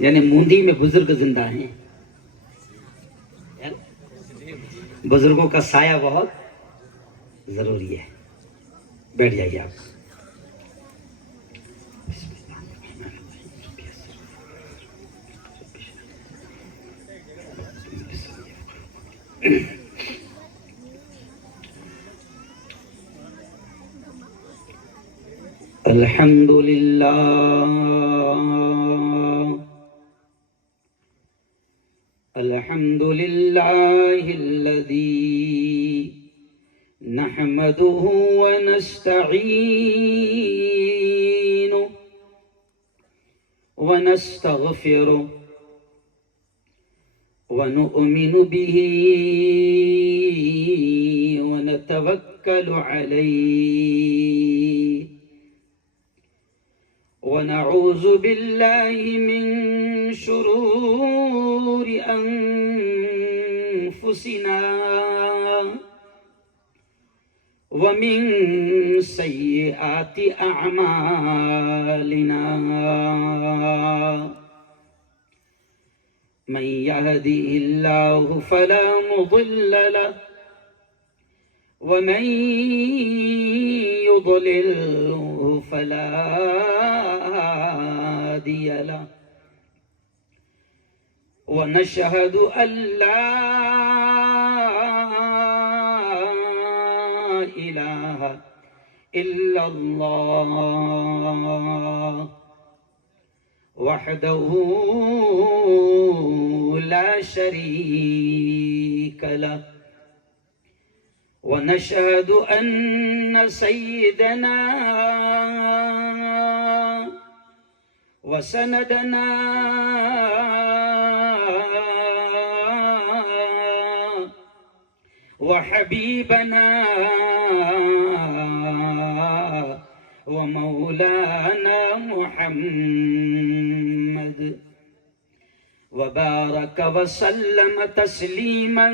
یعنی موندی میں بزرگ زندہ ہیں. بزرگوں کا سایہ بہت ضروری ہے. بیٹھ جائیے آپ. الحمد للہ الحمد للہ الذی نحمده ونستعینه ونستغفره ونؤمن به ونتوکل علیہ ونعوذ باللہ من شرور انفسنا ومن سیئات اعمالنا من يهده الله فلا مضل له ومن يضلل فلا هادي له ونشهد أن لا إله إلا الله وحده لا شريك له ونشهد أن سيدنا وسندنا وحبيبنا ومولانا محمد وبارك وسلم تسليما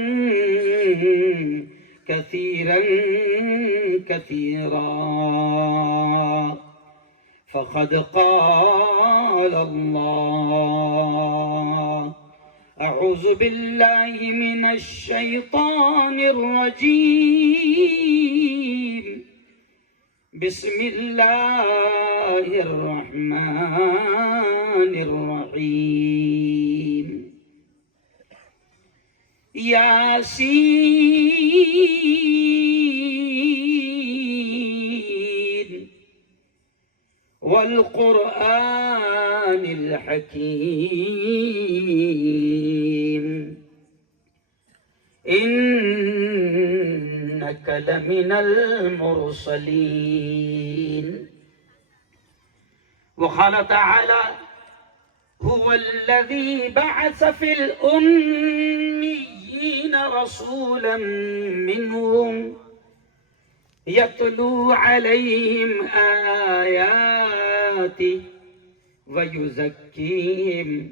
كثيرا كثيرا فقد قال الله أعوذ بالله من الشيطان الرجيم بسم الله الرحمن الرحيم ياسين والقرآن الحكيم إنك لمن المرسلين. وقال تعالى هو الذي بعث في الأميين رسولا منهم يتلو عليهم آياته ويزكيهم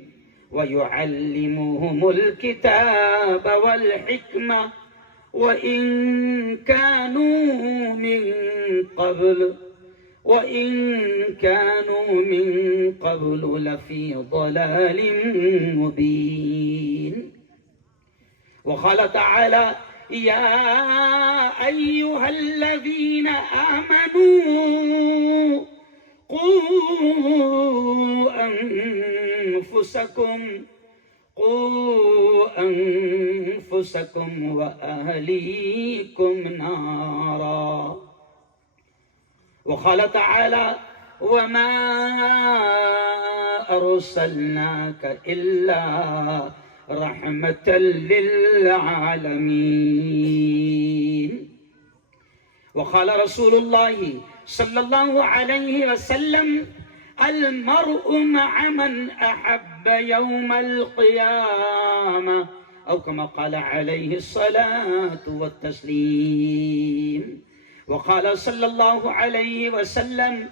ويعلمهم الكتاب والحكمة وإن كانوا من قبل لفي ضلال مبين. وقال تعالى يا أيها الذين آمنوا قوا أنفسكم وأهليكم نارا. وقال تعالى وما أرسلناك إلا رحمة للعالمين. وقال رسول الله صلى الله عليه وسلم المرء مع من أحب يوم القيامة أو كما قال عليه الصلاة والتسليم. وقال صلى الله عليه وسلم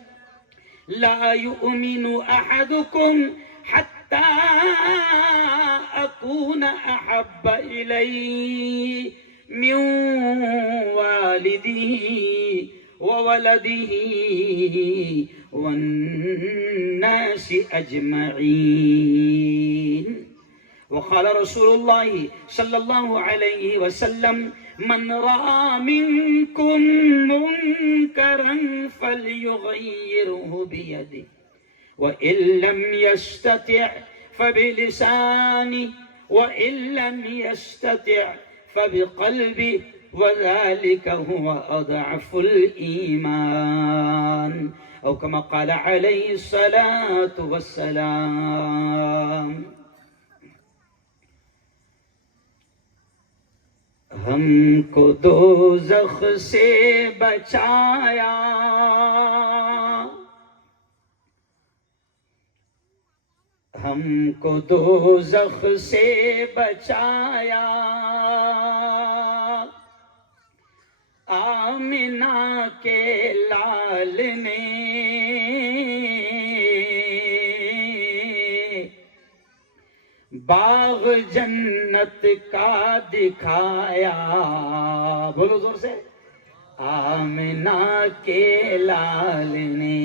لا يؤمن أحدكم حتى أكون أحب إليه من والده وولده والناس أجمعين. وقال رسول الله صلى الله عليه وسلم: من رأى منكم منكرا فليغيره بيده وإن لم يستطع فبلسانه وإن لم يستطع فبقلبه وذلك هو أضعف الإيمان، أو كما قال عليه الصلاة والسلام. ہم کو دوزخ سے بچایا، ہم کو دوزخ سے بچایا، آمنہ کے لال نے باغ جنت کا دکھایا. بولو زور سے. آمنہ کے لال نے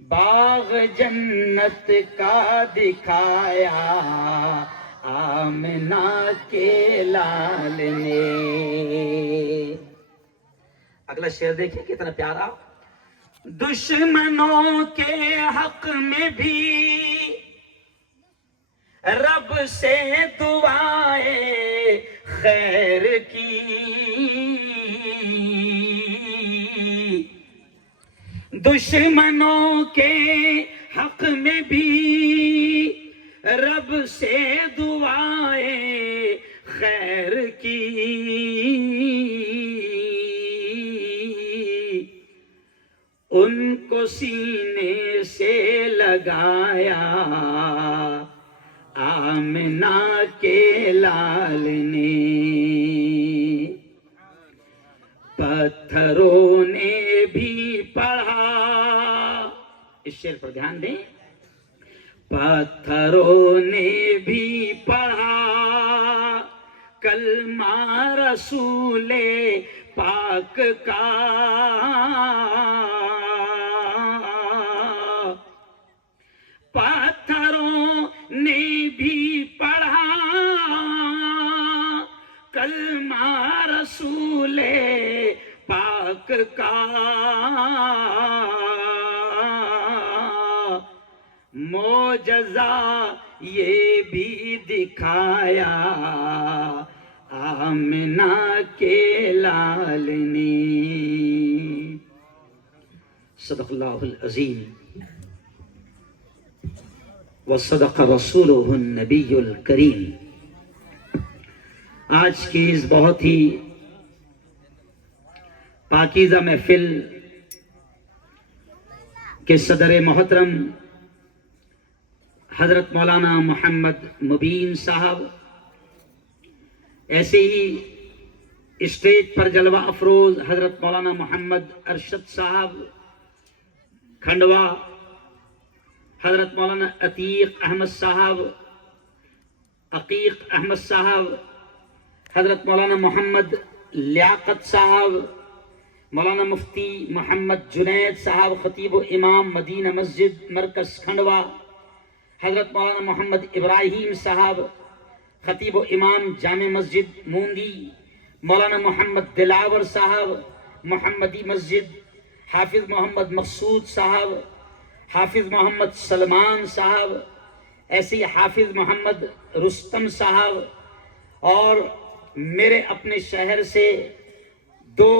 باغ جنت کا دکھایا، آمنہ کے لال نے. اگلا شعر دیکھیں کتنا پیارا. دشمنوں کے حق میں بھی رب سے دعائے خیر کی، دشمنوں کے حق میں بھی رب سے دعائے خیر کی، ان کو سینے سے لگایا، آمنہ کے لال نے. پتھروں نے بھی پڑھا، اس شعر پر دھیان دیں، پتھروں نے بھی پڑھا کلمہ رسول پاک کا، پتھروں نے بھی پڑھا کلمہ رسول پاک کا، معجزہ یہ بھی دکھایا، آمنہ کے لال نے. صدق اللہ العظیم وصدق رسولہ النبی الکریم. آج کی اس بہت ہی پاکیزہ محفل کے صدر محترم حضرت مولانا محمد مبین صاحب، ایسے ہی اسٹیج پر جلوہ افروز حضرت مولانا محمد ارشد صاحب کھنڈوا، حضرت مولانا عتیق احمد صاحب، عقیق احمد صاحب، حضرت مولانا محمد لیاقت صاحب، مولانا مفتی محمد جنید صاحب خطیب و امام مدینہ مسجد مرکز کھنڈوا، حضرت مولانا محمد ابراہیم صاحب خطیب و امام جامع مسجد موندی، مولانا محمد دلاور صاحب محمدی مسجد، حافظ محمد مقصود صاحب، حافظ محمد سلمان صاحب، ایسے ہی حافظ محمد رستم صاحب، اور میرے اپنے شہر سے دو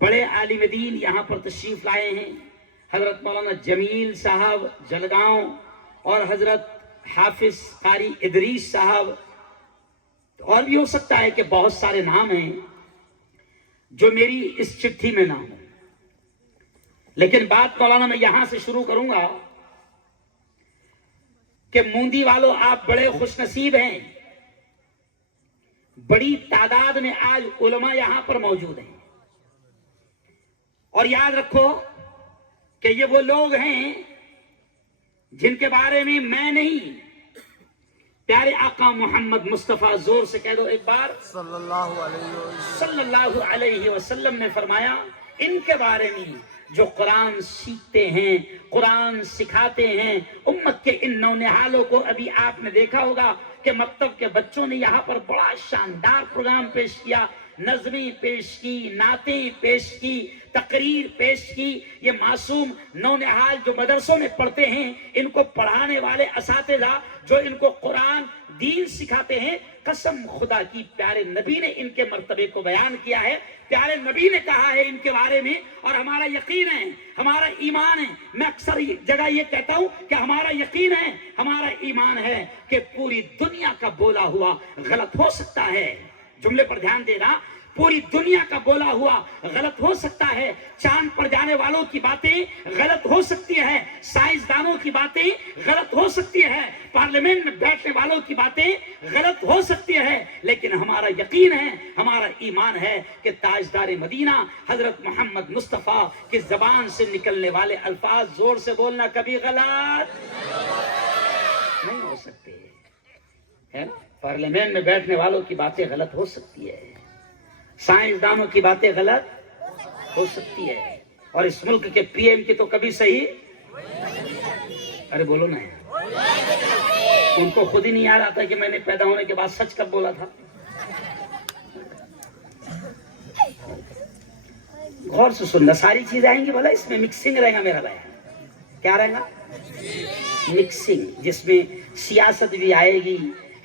بڑے عالم دین یہاں پر تشریف لائے ہیں، حضرت مولانا جمیل صاحب جلگاؤں اور حضرت حافظ قاری ادریس صاحب. اور بھی ہو سکتا ہے کہ بہت سارے نام ہیں جو میری اس چٹھی میں نہ ہوں، لیکن بات مولانا میں یہاں سے شروع کروں گا کہ موندی والوں آپ بڑے خوش نصیب ہیں، بڑی تعداد میں آج علماء یہاں پر موجود ہیں. اور یاد رکھو کہ یہ وہ لوگ ہیں جن کے بارے میں نہیں، پیارے آقا محمد مصطفیٰ، زور سے کہہ دو ایک بار، صلی اللہ علیہ وسلم نے فرمایا ان کے بارے میں جو قرآن سیکھتے ہیں، قرآن سکھاتے ہیں امت کے ان نونہالوں کو۔ ابھی آپ نے دیکھا ہوگا کہ مکتب کے بچوں نے یہاں پر بڑا شاندار پروگرام پیش کیا، نظمیں پیش کی، نعتیں پیش کی، تقریر پیش کی۔ یہ معصوم نونہال جو مدرسوں میں پڑھتے ہیں، ان کو پڑھانے والے اساتذہ جو ان کو قرآن دین سکھاتے ہیں، قسم خدا کی پیارے نبی نے ان کے مرتبے کو بیان کیا ہے، پیارے نبی نے کہا ہے ان کے بارے میں، اور ہمارا یقین ہے، ہمارا ایمان ہے۔ میں اکثر جگہ یہ کہتا ہوں کہ ہمارا یقین ہے، ہمارا ایمان ہے کہ پوری دنیا کا بولا ہوا غلط ہو سکتا ہے۔ جملے پر دھیان دینا، پوری دنیا کا بولا ہوا غلط ہو سکتا ہے۔ چاند پر جانے والوں کی باتیں غلط ہو سکتی ہے، سائنسدانوں کی باتیں غلط ہو سکتی ہے، پارلیمنٹ میں بیٹھنے والوں کی باتیں غلط ہو سکتی ہے، لیکن ہمارا یقین ہے، ہمارا ایمان ہے کہ تاجدار مدینہ حضرت محمد مصطفیٰ کی زبان سے نکلنے والے الفاظ زور سے بولنا کبھی غلط نہیں ہو سکتے، ہے نا؟ پارلیمنٹ میں بیٹھنے والوں کی باتیں غلط ہو سکتی ہے، سائنسدانوں کی باتیں غلط ہو سکتی ہے، اور اس ملک کے پی ایم کی تو کبھی صحیح، ارے بولو نا، ان کو خود ہی نہیں یاد آتا کہ میں نے پیدا ہونے کے بعد سچ کب بولا تھا۔ غور سے سننا، ساری چیزیں آئیں گی، بھلا اس میں مکسنگ رہے گا، میرا بیان کیا رہے گا؟ مکسنگ، جس میں سیاست بھی آئے گی،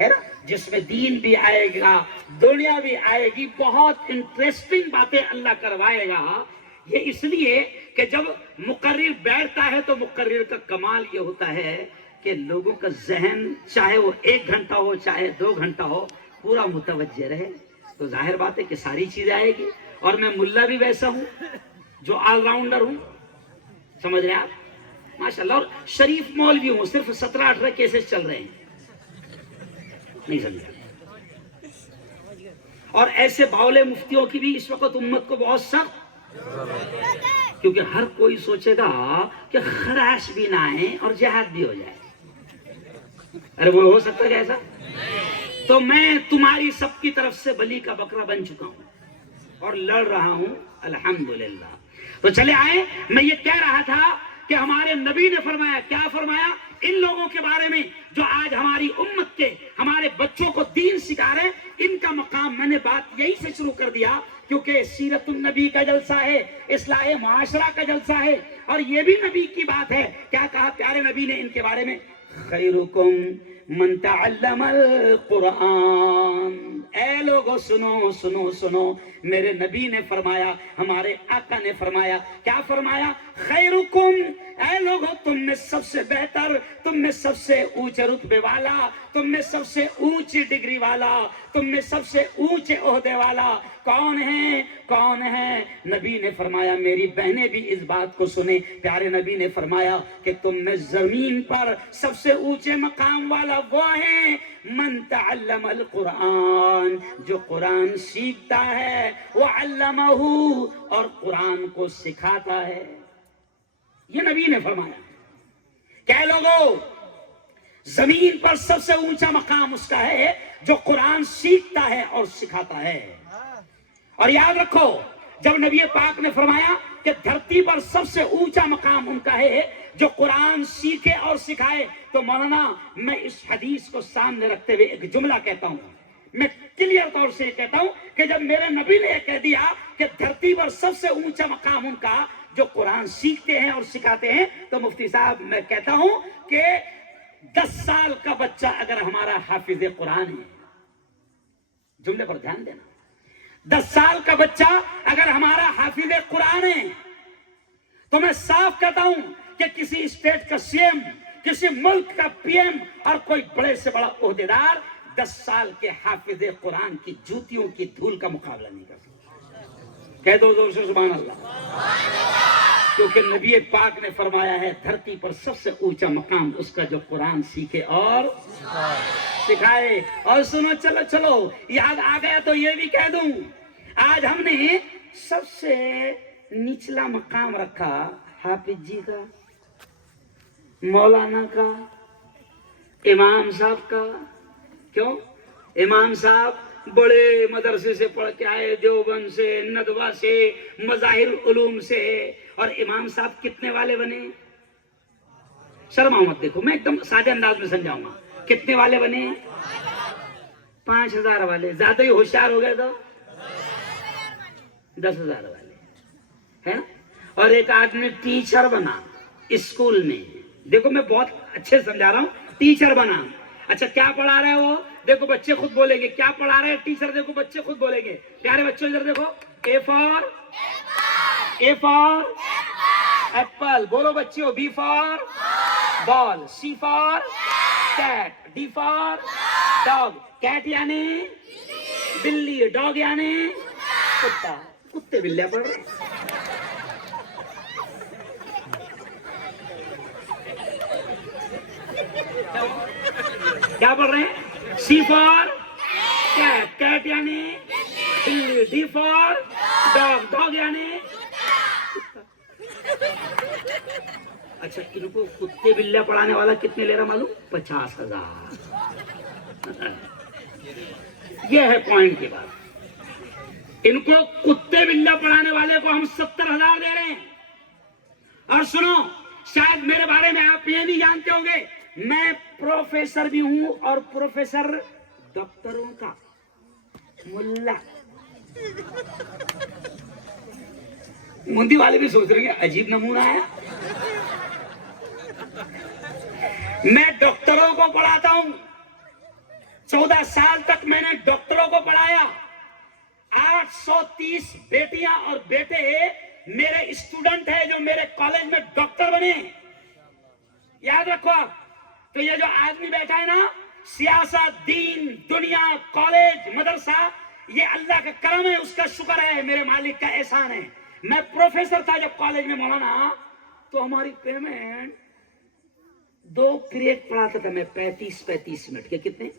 ہے نا، جس میں دین بھی آئے گا، دنیا بھی آئے گی، بہت انٹریسٹنگ باتیں اللہ کروائے گا۔ یہ اس لیے کہ جب مقرر بیٹھتا ہے تو مقرر کا کمال یہ ہوتا ہے کہ لوگوں کا ذہن چاہے وہ 1 گھنٹہ ہو چاہے 2 گھنٹہ ہو پورا متوجہ رہے، تو ظاہر بات ہے کہ ساری چیزیں آئے گی۔ اور میں ملا بھی ویسا ہوں جو آل راؤنڈر ہوں، سمجھ رہے ہیں آپ، ماشاءاللہ، اور شریف مولوی ہوں، صرف 17-18 کیسز چل رہے ہیں، نہیں سمجھا؟ اور ایسے باولے مفتیوں کی بھی اس وقت امت کو بہت سخت، کیونکہ ہر کوئی سوچے گا کہ خراش بھی نہ آئے اور جہاد بھی ہو جائے۔ ارے وہ ہو سکتا ہے کہ ایسا؟ تو میں تمہاری سب کی طرف سے بلی کا بکرا بن چکا ہوں اور لڑ رہا ہوں، الحمدللہ۔ تو چلے آئے، میں یہ کہہ رہا تھا کہ ہمارے نبی نے فرمایا، کیا فرمایا ان لوگوں کے بارے میں جو آج ہماری امت کے ہمارے بچوں کو دین سکھا رہے ہیں، ان کا مقام، میں نے بات یہی سے شروع کر دیا کیونکہ سیرت النبی کا جلسہ ہے، اصلاح معاشرہ کا جلسہ ہے، اور یہ بھی نبی کی بات ہے۔ کیا کہا پیارے نبی نے ان کے بارے میں؟ خیرکم من تعلم القرآن۔ اے لوگو سنو سنو سنو، میرے نبی نے فرمایا، ہمارے آقا نے فرمایا، کیا فرمایا؟ خیرکم، اے لوگو تم میں سب سے بہتر، تم میں سب سے اونچے رتبے والا، تم میں سب سے اونچی ڈگری والا، تم میں سب سے اونچے عہدے والا کون ہے؟ کون ہے؟ نبی نے فرمایا، میری بہنیں بھی اس بات کو سنیں، پیارے نبی نے فرمایا کہ تم میں زمین پر سب سے اونچے مقام والا وہ ہے من تعلم القرآن، جو قرآن سیکھتا ہے، وعلمہ، اور قرآن کو سکھاتا ہے۔ یہ نبی نے فرمایا کہ اے لوگو، زمین پر سب سے اونچا مقام اس کا ہے جو قرآن سیکھتا ہے اور سکھاتا ہے۔ اور یاد رکھو، جب نبی پاک نے فرمایا کہ دھرتی پر سب سے اونچا مقام ان کا ہے جو قرآن سیکھے اور سکھائے، تو مولانا میں اس حدیث کو سامنے رکھتے ہوئے ایک جملہ کہتا ہوں، میں کلیئر طور سے کہتا ہوں کہ جب میرے نبی نے کہہ دیا کہ دھرتی پر سب سے اونچا مقام ان کا جو قرآن سیکھتے ہیں اور سکھاتے ہیں، تو مفتی صاحب میں کہتا ہوں کہ 10 سال کا بچہ اگر ہمارا حافظ قرآن ہے، جملے پر دھیان دینا، 10 سال کا بچہ اگر ہمارا حافظ قرآن ہے، تو میں صاف کہتا ہوں کہ کسی اسٹیٹ کا سی ایم، کسی ملک کا پی ایم اور کوئی بڑے سے بڑا عہدیدار 10 سال کے حافظ قرآن کی جوتیوں کی دھول کا مقابلہ نہیں کر سکتا۔ کہہ دو زور سے سبحان اللہ، کیونکہ نبی پاک نے فرمایا ہے دھرتی پر سب سے اونچا مقام اس کا جو قرآن سیکھے اور سکھائے۔ اور سنو، چلو چلو، یاد آ گیا تو یہ بھی کہہ دوں، آج ہم نے سب سے نچلا مقام رکھا حافظ جی کا، مولانا کا، امام صاحب کا۔ کیوں؟ امام صاحب بڑے مدرسے سے پڑھ کے آئے، دیوبند سے، ندوہ سے، مظاہر علوم سے، اور امام صاحب کتنے والے بنے؟ شرما مت، دیکھو میں ایک دم سادے انداز میں سمجھاؤں گا، کتنے والے بنے؟ 5000 والے۔ زیادہ ہی ہوشیار ہو گئے تو 10,000 والے ہے نا؟ اور ایک آدمی ٹیچر بنا اسکول میں، دیکھو میں بہت اچھے سمجھا رہا ہوں، ٹیچر بنا۔ اچھا کیا پڑھا رہے ہو؟ دیکھو بچے خود بولیں گے کیا پڑھا رہے ہیں ٹیچر، دیکھو بچے خود بولیں گے۔ پیارے بچوں ادھر دیکھو، اے فار ایپل، بولو بچیوں، B for ball, C for cat, D for dog. Cat یعنی بلی، ڈاگ یعنی کتا۔ کتے بلیاں پڑھ رہے ہیں۔ کیا پڑھ رہے ہیں؟ سی فار کیٹ، کیٹ یعنی بلی، ڈی فار ڈاگ، ڈاگ یعنی۔ اچھا ان کو کتے بلیاں پڑھانے والا کتنے لے رہا معلوم؟ 50,000۔ یہ ہے پوائنٹ کی بات۔ ان کو کتے بلیاں پڑھانے والے کو ہم 70,000 دے رہے ہیں۔ اور سنو، شاید میرے بارے میں آپ یہ نہیں جانتے ہوں گے، میں پروفیسر بھی ہوں، اور پروفیسر ڈاکٹروں کا، ملا۔ مندی والے بھی سوچ رہے ہیں عجیب نمونہ ہے۔ میں ڈاکٹروں کو پڑھاتا ہوں، 14 سال تک میں نے ڈاکٹروں کو پڑھایا۔ 830 بیٹیاں اور بیٹے میرے اسٹوڈنٹ ہیں جو میرے کالج میں ڈاکٹر بنے۔ یاد رکھو آپ، تو یہ جو آدمی بیٹھا ہے نا، سیاست، دین، دنیا، کالج، مدرسہ، یہ اللہ کا کرم ہے، اس کا شکر ہے، میرے مالک کا احسان ہے۔ میں پروفیسر تھا جب کالج میں مولانا، تو ہماری پیمنٹ 2 کریٹ پڑھاتا تھا میں 35 منٹ کے، کتنے؟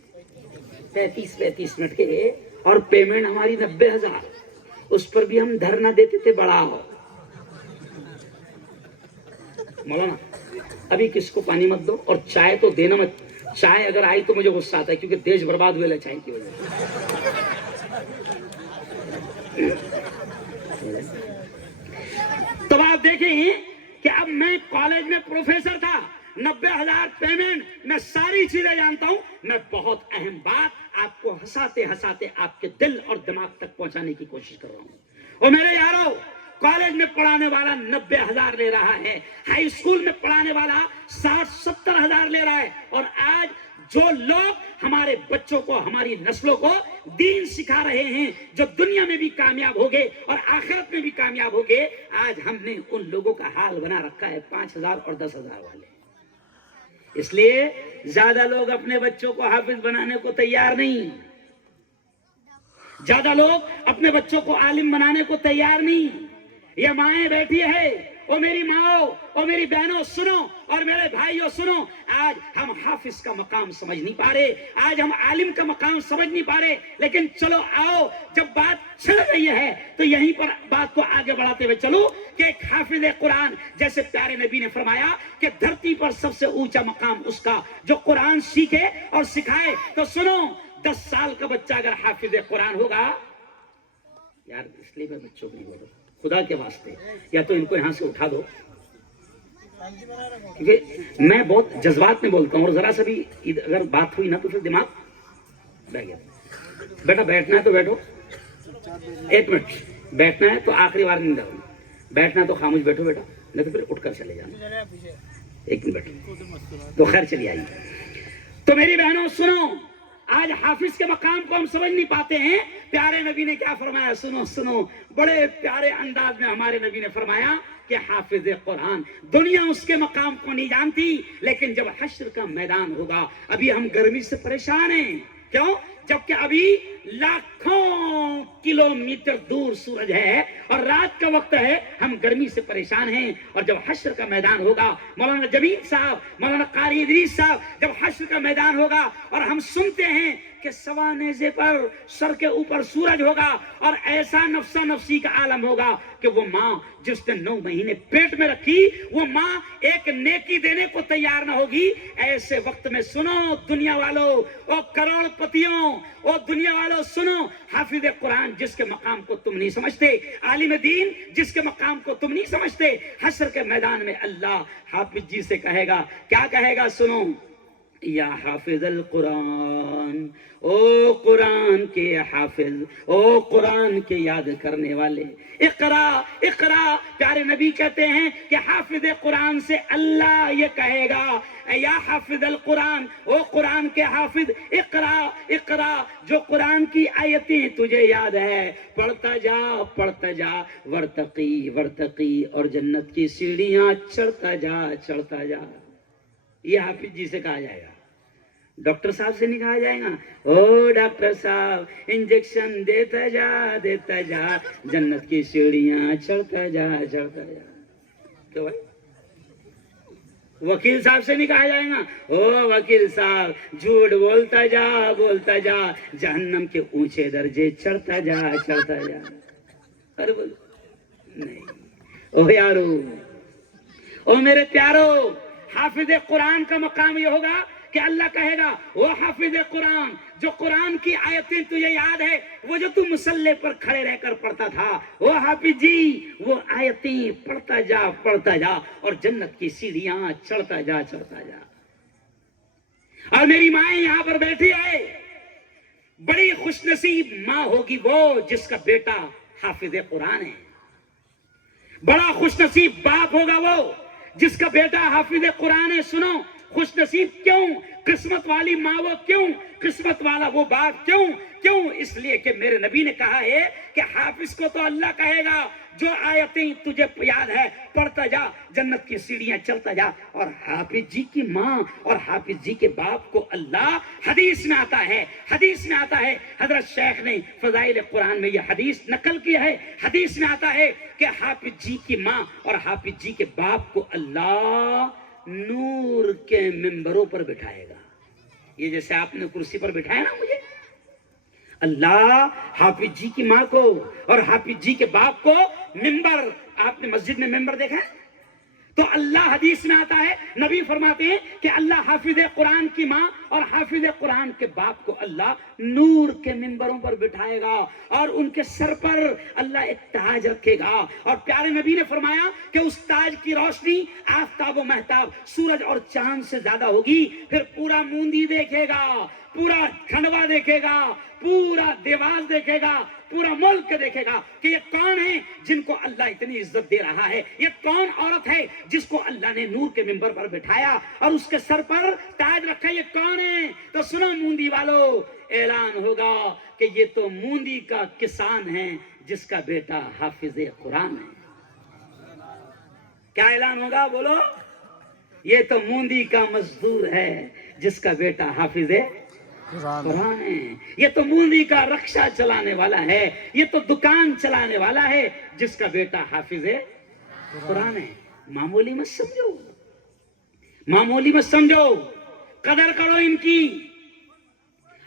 35 منٹ کے، اور پیمنٹ ہماری 90,000۔ اس پر بھی ہم دھرنا دیتے تھے، بڑا ہو مولانا ابھی کس کو پانی مت دو، اور چائے تو دینا مت، چائے اگر آئی تو مجھے غصہ آتا ہے، کیونکہ دیش برباد ہوئے چائے کی وجہ سے۔ تب آپ دیکھیں کہ اب میں کالج میں پروفیسر تھا، 90,000 پیمنٹ، میں ساری چیزیں جانتا ہوں۔ میں بہت اہم بات آپ کو ہنساتے ہنساتے آپ کے دل اور دماغ تک پہنچانے کی کوشش کر رہا ہوں۔ اور میرے یارو، کالج میں پڑھانے والا 90,000 لے رہا ہے، ہائی اسکول میں پڑھانے والا 60-70,000 لے رہا ہے، اور آج جو لوگ ہمارے بچوں کو، ہماری نسلوں کو دین سکھا رہے ہیں، جو دنیا میں بھی کامیاب ہوگے اور آخرت میں بھی کامیاب ہوگے، آج ہم نے ان لوگوں کا حال بنا رکھا ہے 5,000 اور 10,000 والے۔ اس لیے زیادہ لوگ اپنے بچوں کو حافظ بنانے کو تیار نہیں، زیادہ لوگ اپنے بچوں کو عالم بنانے کو تیار نہیں۔ یہ مائیں بیٹھی ہے، اور میری ماں اور میری بہنوں سنو، اور میرے بھائیوں سنو، آج ہم حافظ کا مقام سمجھ نہیں پا رہے، آج ہم عالم کا مقام سمجھ نہیں پا رہے، لیکن چلو آؤ، جب بات چھڑ رہی ہے تو یہیں پر بات کو آگے بڑھاتے ہوئے چلو کہ ایک حافظ قرآن، جیسے پیارے نبی نے فرمایا کہ دھرتی پر سب سے اونچا مقام اس کا جو قرآن سیکھے اور سکھائے۔ تو سنو، 10 سال کا بچہ اگر حافظ قرآن ہوگا، یار اس لیے میں بچوں کو نہیں بولتا، خدا کے واسطے یا تو ان کو یہاں سے اٹھا دو، کیونکہ میں بہت جذبات میں بولتا ہوں، اور ذرا سا بھی اگر بات ہوئی نا تو پھر دماغ بیٹھ گیا۔ بیٹا بیٹھنا ہے تو بیٹھو، 1 منٹ بیٹھنا ہے تو آخری بار نہیں ڈالنا، بیٹھنا ہے تو خاموش بیٹھو بیٹا، نہیں تو پھر اٹھ کر چلے جانا۔ 1 منٹ بیٹھو تو خیر چلی آئی۔ تو میری بہنوں سنو، آج حافظ کے مقام کو ہم سمجھ نہیں پاتے ہیں۔ پیارے نبی نے کیا فرمایا؟ سنو سنو، بڑے پیارے انداز میں ہمارے نبی نے فرمایا کہ حافظ قرآن، دنیا اس کے مقام کو نہیں جانتی، لیکن جب حشر کا میدان ہوگا، ابھی ہم گرمی سے پریشان ہیں، کیوں؟ جبکہ ابھی لاکھوں کلومیٹر دور سورج ہے اور رات کا وقت ہے، ہم گرمی سے پریشان ہیں۔ اور جب حشر کا میدان ہوگا، مولانا جمیل صاحب، مولانا قاری ادریس صاحب، جب حشر کا میدان ہوگا اور ہم سنتے ہیں کہ سوا نیزے پر سر کے اوپر سورج ہوگا، اور ایسا نفسا نفسی کا عالم ہوگا کہ وہ ماں جس نے 9 مہینے پیٹ میں رکھی، وہ ماں ایک نیکی دینے کو تیار نہ ہوگی۔ ایسے وقت میں سنو دنیا والوں، او کروڑ پتیوں، او دنیا والوں سنو، حافظ قرآن جس کے مقام کو تم نہیں سمجھتے، عالم دین جس کے مقام کو تم نہیں سمجھتے، حشر کے میدان میں اللہ حافظ جی سے کہے گا، کیا کہے گا سنو، یا حافظ القرآن، او قرآن کے حافظ، او قرآن کے یاد کرنے والے، اقرا اقرا۔ پیارے نبی کہتے ہیں کہ حافظ قرآن سے اللہ یہ کہے گا، یا حافظ القرآن، او قرآن کے حافظ، اقرا اقرا، جو قرآن کی آیتیں تجھے یاد ہے پڑھتا جا، ورتقی ورتقی، اور جنت کی سیڑھیاں چڑھتا جا۔ یہ حافظ جی سے کہا جائے گا، ڈاکٹر صاحب سے نہیں کہا جائے گا، او ڈاکٹر صاحب انجیکشن دیتا جا، جنت کی سیڑھیاں چڑھتا جا۔ کیوں بھائی؟ وکیل صاحب سے نہیں کہا جائے گا، او وکیل صاحب جھوٹ بولتا جا، جہنم کے اونچے درجے چڑھتا جا۔ ارے بولو نہیں، او یارو، او میرے پیارو، حافظ قرآن کا مقام یہ ہوگا کہ اللہ کہے گا، وہ حافظ قرآن جو قرآن کی آیتیں تجھے یاد ہے، وہ جو تم مصلی پر کھڑے رہ کر پڑھتا تھا، وہ حافظ جی وہ آیتیں پڑھتا جا، اور جنت کی سیڑھیاں چڑھتا جا۔ اور میری ماں یہاں پر بیٹھی ہے، بڑی خوش نصیب ماں ہوگی وہ جس کا بیٹا حافظ قرآن ہے، بڑا خوش نصیب باپ ہوگا وہ جس کا بیٹا حافظ قرآن ہے۔ سنو، خوش نصیب کیوں؟ قسمت والی ماں وہ کیوں؟ قسمت والا وہ باپ کیوں؟ اس لیے کہ میرے نبی نے کہا ہے کہ حافظ کو تو اللہ کہے گا جو آیتیں تجھے یاد ہے پڑھتا جا، جنت کی سیڑھیاں چلتا جا، اور حافظ جی کی ماں اور حافظ جی کے باپ کو اللہ حدیث میں آتا ہے، حضرت شیخ نے فضائل قرآن میں یہ حدیث نقل کی ہے، حدیث میں آتا ہے کہ حافظ جی کی ماں اور حافظ جی کے باپ کو اللہ نور کے ممبروں پر بٹھائے گا۔ یہ جیسے آپ نے کرسی پر بٹھایا نا مجھے، اللہ حافظ جی کی ماں کو اور حافظ جی کے باپ کو ممبر، آپ نے مسجد میں ممبر دیکھا ہے؟ تو اللہ حدیث میں آتا ہے، نبی فرماتے ہیں کہ اللہ حافظ قرآن کی ماں اور حافظ قرآن کے باپ کو اللہ نور کے ممبروں پر بٹھائے گا، اور ان کے سر پر اللہ ایک تاج رکھے گا، اور پیارے نبی نے فرمایا کہ اس تاج کی روشنی آفتاب و مہتاب، سورج اور چاند سے زیادہ ہوگی۔ پھر پورا موندی دیکھے گا، پورا کھنڈوا دیکھے گا، پورا دیواس دیکھے گا، پورا ملک دیکھے گا کہ یہ کون ہے جن کو اللہ اتنی عزت دے رہا ہے، یہ کون عورت ہے جس کو اللہ نے نور کے ممبر پر بٹھایا اور اس کے سر پر تاج رکھا، یہ کون ہے؟ تو سنو موندی والو، اعلان ہوگا کہ یہ تو موندی کا کسان ہے جس کا بیٹا حافظ قرآن ہے۔ کیا اعلان ہوگا بولو؟ یہ تو موندی کا مزدور ہے جس کا بیٹا حافظ قرآن ہے، یہ تو موندی کا رکشہ چلانے والا ہے، یہ تو دکان چلانے والا ہے جس کا بیٹا حافظ قرآن ہے۔ معمولی مت سمجھو، قدر کرو ان کی۔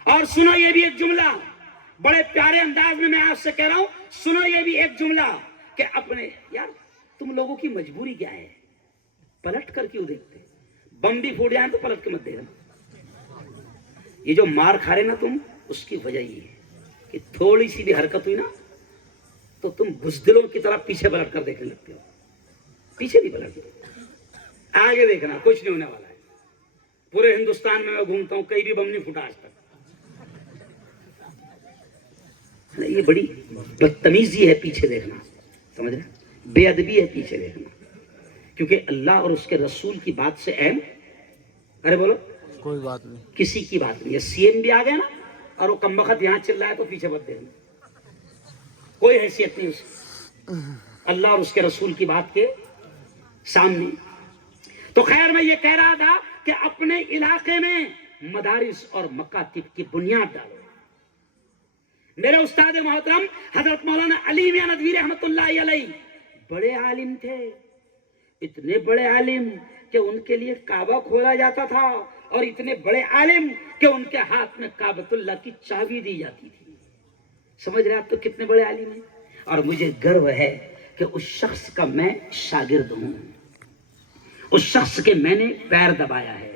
اور سنو یہ بھی ایک جملہ، بڑے پیارے انداز میں آپ سے کہہ رہا ہوں، سنو یہ بھی ایک جملہ کہ اپنے یار تم لوگوں کی مجبوری کیا ہے؟ پلٹ کر کیوں دیکھتے؟ بم بھی پھوٹ جائیں تو پلٹ کے مت دیکھنا۔ یہ جو مار کھا رہے نا تم، اس کی وجہ یہ ہے کہ تھوڑی سی بھی حرکت ہوئی نا تو تم بزدلوں کی طرح پیچھے پلٹ کر دیکھنے لگتے ہو۔ پیچھے نہیں پلٹ، آگے دیکھنا، کچھ نہیں ہونے والا ہے۔ پورے ہندوستان میں گھومتا ہوں، کہیں بھی بم نہیں پھوٹا آج تک۔ یہ بڑی بدتمیزی ہے پیچھے دیکھنا، سمجھ رہے؟ بے ادبی ہے پیچھے دیکھنا، کیونکہ اللہ اور اس کے رسول کی بات سے اہم، ارے بولو کوئی بات نہیں، کسی کی بات نہیں ہے۔ سی ایم بھی آ گیا نا اور وہ کمبخت یہاں چل رہا ہے تو پیچھے مت دیکھنا، کوئی حیثیت نہیں اس کی اللہ اور اس کے رسول کی بات کے سامنے۔ تو خیر میں یہ کہہ رہا تھا کہ اپنے علاقے میں مدارس اور مکاتب کی بنیاد ڈالو۔ میرے استاد محترم حضرت مولانا علی میاں ندوی رحمت اللہ علیہ بڑے عالم تھے، اتنے بڑے عالم کہ ان کے لیے کعبہ کھولا جاتا تھا، اور اتنے بڑے عالم کہ ان کے ہاتھ میں کعبۃ اللہ کی چابی دی جاتی تھی۔ سمجھ رہے آپ تو کتنے بڑے عالم ہیں؟ اور مجھے گرو ہے کہ اس شخص کا میں شاگرد ہوں، اس شخص کے میں نے پیر دبایا ہے۔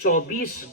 24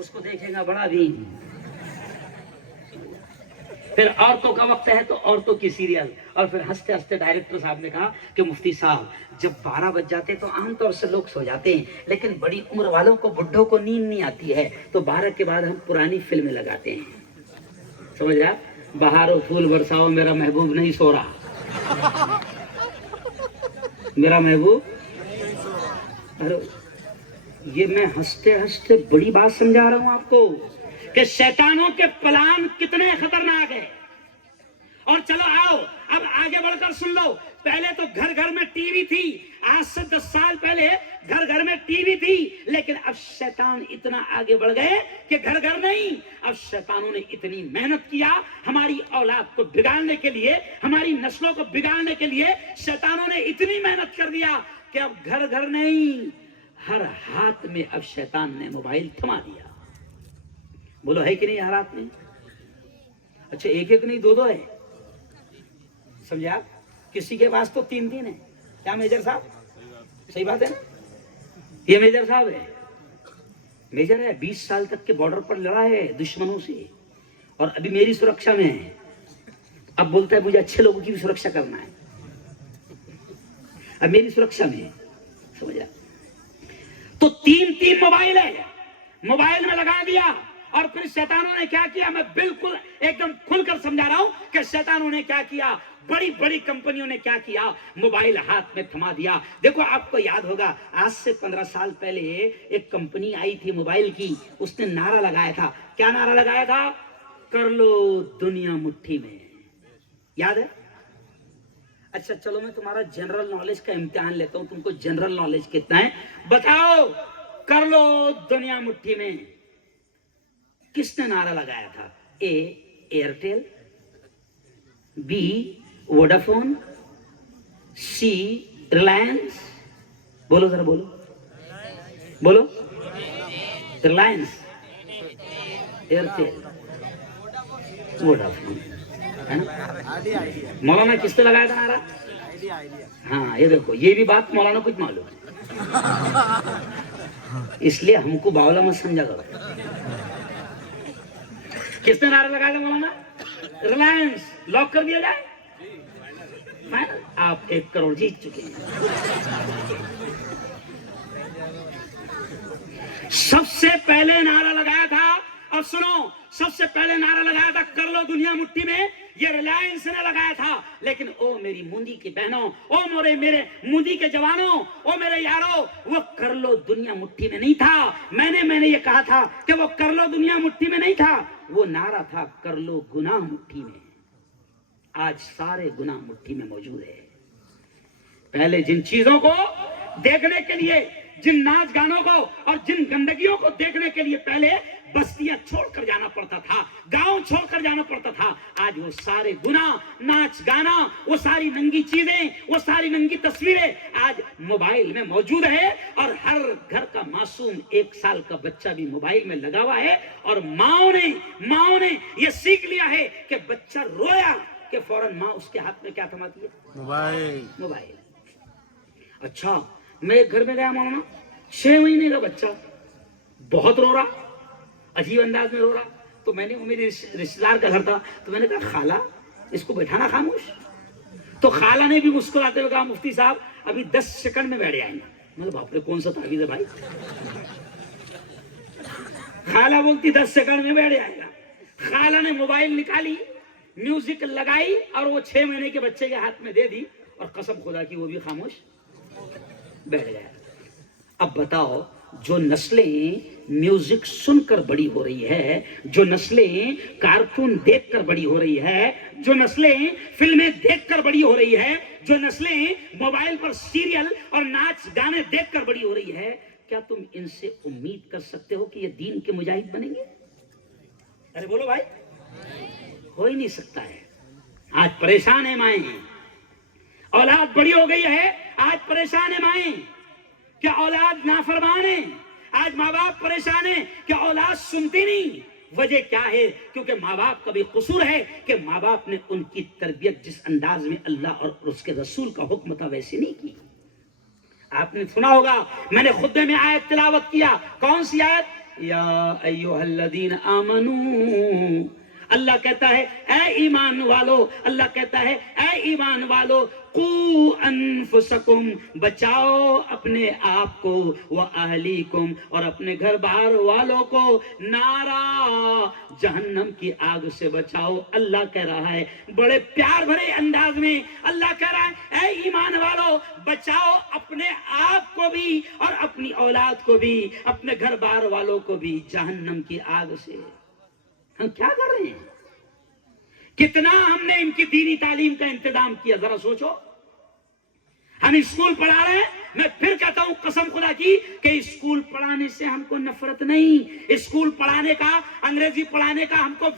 اس کو دیکھے گا بڑا بھی. پھر عورتوں کا وقت ہے تو عورتوں کی سیریل. اور پھر ہنستے ہنستے ڈائریکٹر صاحب نے کہا کہ مفتی صاحب جب 12 بج جاتے تو عام طور سے لوگ سو جاتے ہیں، لیکن بڑی عمر والوں کو، بڈھوں کو نیند نہیں آتی ہے، تو 12 کے بعد ہم پرانی فلمیں لگاتے ہیں. سمجھ رہا؟ بہارو پھول برساؤ میرا محبوب نہیں سو رہا، میرا محبوب. ارے یہ میں ہنستے ہنستے بڑی بات سمجھا رہا ہوں آپ کو کہ شیطانوں کے پلان کتنے خطرناک ہیں. اور چلو آؤ اب آگے بڑھ کر سن لو. پہلے تو گھر گھر میں ٹی وی تھی، آج سے 10 سال پہلے گھر گھر میں ٹی وی تھی، لیکن اب شیطان اتنا آگے بڑھ گئے کہ گھر گھر نہیں. اب شیطانوں نے اتنی محنت کیا ہماری اولاد کو بگاڑنے کے لیے، ہماری نسلوں کو بگاڑنے کے لیے. شیطانوں نے اتنی محنت کر دیا کہ اب گھر گھر نہیں، ہر ہاتھ میں اب شیطان نے موبائل تھما دیا. بولو ہے کہ نہیں ہر ہاتھ میں؟ اچھا ایک ایک نہیں، دو دو ہے. سمجھے آپ؟ کسی کے پاس تو 3 ہے. کیا میجر صاحب؟ صحیح بات ہے نا؟ یہ میجر صاحب ہے، میجر ہے، 20 سال تک کے بارڈر پر لڑا ہے دشمنوں سے، اور ابھی میری سرکشا میں ہے. اب بولتا ہے مجھے اچھے لوگوں کی بھی سرکشا کرنا ہے، اب میری سرکشا میں ہے. سمجھا؟ تو 3 موبائل ہے، موبائل میں لگا دیا. اور پھر شیطانوں نے کیا کیا، میں بالکل ایک دم کھل کر سمجھا رہا ہوں کہ شیطانوں نے کیا کیا. بڑی بڑی کمپنیوں نے کیا کیا، موبائل ہاتھ میں تھما دیا. دیکھو آپ کو یاد ہوگا آج سے 15 سال پہلے ایک کمپنی آئی تھی موبائل کی، اس نے نعرہ لگایا تھا. کیا نعرہ لگایا تھا؟ کر لو دنیا مٹھی میں. یاد ہے؟ اچھا چلو میں تمہارا جنرل نالج کا امتحان لیتا ہوں. تم کو جنرل نالج کتنا ہے بتاؤ. کر لو دنیا مٹھی میں کس نے نعرہ لگایا تھا؟ A Airtel, B Vodafone, C Reliance. بولو ذرا بولو بولو. Reliance, Airtel, Vodafone. مولانا کس نے لگایا تھا نعرہ؟ ہاں یہ دیکھو، یہ بھی بات مولانا کچھ معلوم ہے، اس لیے ہم کو باولا مت سمجھا کرو. کس نے نعرہ لگایا تھا مولانا؟ ریلائنس. لاک کر دیا جائے؟ آپ 1 کروڑ جیت چکے ہیں. سب سے پہلے نعرہ لگایا تھا، اب سنو، سب سے پہلے نعرہ لگایا تھا کر لو دنیا مٹھی میں، یہ ریلائنس نے لگایا تھا. لیکن او میری موندی کی بہنوں، او میرے موندی کے جوانوں، او میرے یاروں، وہ کر لو دنیا مٹھی میں نہیں تھا. میں نے یہ کہا تھا کہ وہ کر لو دنیا مٹھی میں نہیں تھا، وہ نعرہ تھا کر لو گناہ مٹھی میں. آج سارے گناہ مٹھی میں موجود ہے. پہلے جن چیزوں کو دیکھنے کے لیے، جن ناچ گانوں کو اور جن گندگیوں کو دیکھنے کے لیے پہلے بستیاں چھوڑ کر جانا پڑتا تھا، گاؤں چھوڑ کر جانا پڑتا تھا، آج وہ سارے گناہ، ناچ گانا، وہ ساری ننگی چیزیں، وہ ساری ننگی تصویریں آج موبائل میں موجود ہے. اور ہر گھر کا معصوم 1 سال کا بچہ بھی موبائل میں لگا ہوا ہے. اور ماؤں نے یہ سیکھ لیا ہے کہ بچہ رویا کہ فوراً ماں اس کے ہاتھ میں کیا تھماتی ہے؟ موبائل. اچھا میں ایک گھر میں گیا مولانا، 6 مہینے کا بچہ بہت رو رہا، عجیب انداز میں رو رہا. تو میں نے، میری رشتے دار کا گھر تھا، تو میں نے کہا خالہ اس کو بیٹھانا خاموش. تو خالہ نے بھی مسکراتے ہوئے کہا مفتی صاحب ابھی 10 سیکنڈ میں بیٹھ جائیں گے. میں نے باپ رے کون سا تعویذ ہے بھائی. خالہ بولتی 10 سیکنڈ میں بیٹھ جائے گا. خالہ نے موبائل نکالی، میوزک لگائی اور وہ 6 مہینے کے بچے کے ہاتھ میں دے دی، اور قسم خدا کی وہ بھی خاموش بیٹھ گیا. اب بتاؤ، جو نسلیں میوزک سن کر بڑی ہو رہی ہے، جو نسلیں کارٹون دیکھ کر بڑی ہو رہی ہے، جو نسلیں فلمیں دیکھ کر بڑی ہو رہی ہے، جو نسلیں موبائل پر سیریل اور ناچ گانے دیکھ کر بڑی ہو رہی ہے، کیا تم ان سے امید کر سکتے ہو کہ یہ دین کے مجاہد بنیں گے؟ ارے بولو بھائی. ہو ہی نہیں سکتا ہے. آج پریشان ہے مائیں، اولاد بڑی ہو گئی ہے، آج پریشان ہے مائیں کہ اولاد نافرمان ہے. آج ماں باپ پریشان ہے کہ اولاد سنتی نہیں. وجہ کیا ہے؟ کیونکہ ماں باپ کا بھی قصور ہے کہ ماں باپ نے ان کی تربیت جس انداز میں اللہ اور اس کے رسول کا حکم تھا ویسے نہیں کی. آپ نے سنا ہوگا، میں نے خطبے میں آیت تلاوت کیا. کون سی آیت؟ یا ایھا الذین آمنو، اللہ کہتا ہے اے ایمان والو، اللہ کہتا ہے اے ایمان والو، قو انفسکم، بچاؤ اپنے آپ کو، واہلیکم، اور اپنے گھر بار والوں کو، نارا، جہنم کی آگ سے بچاؤ۔ اللہ کہہ رہا ہے بڑے پیار بھرے انداز میں، اللہ کہہ رہا ہے اے ایمان والو، بچاؤ اپنے آپ کو بھی اور اپنی اولاد کو بھی، اپنے گھر بار والوں کو بھی جہنم کی آگ سے۔ ہم کیا کر رہے ہیں؟ کتنا ہم نے ان کی دینی تعلیم کا انتظام کیا، ذرا سوچو۔ ہم اسکول پڑھا رہے ہیں، میں پھر کہتا ہوں قسم خدا کی کہ اسکول پڑھانے سے ہم کو نفرت نہیں، اسکول پڑھانے کا، انگریزی پڑھانے کا ہم کو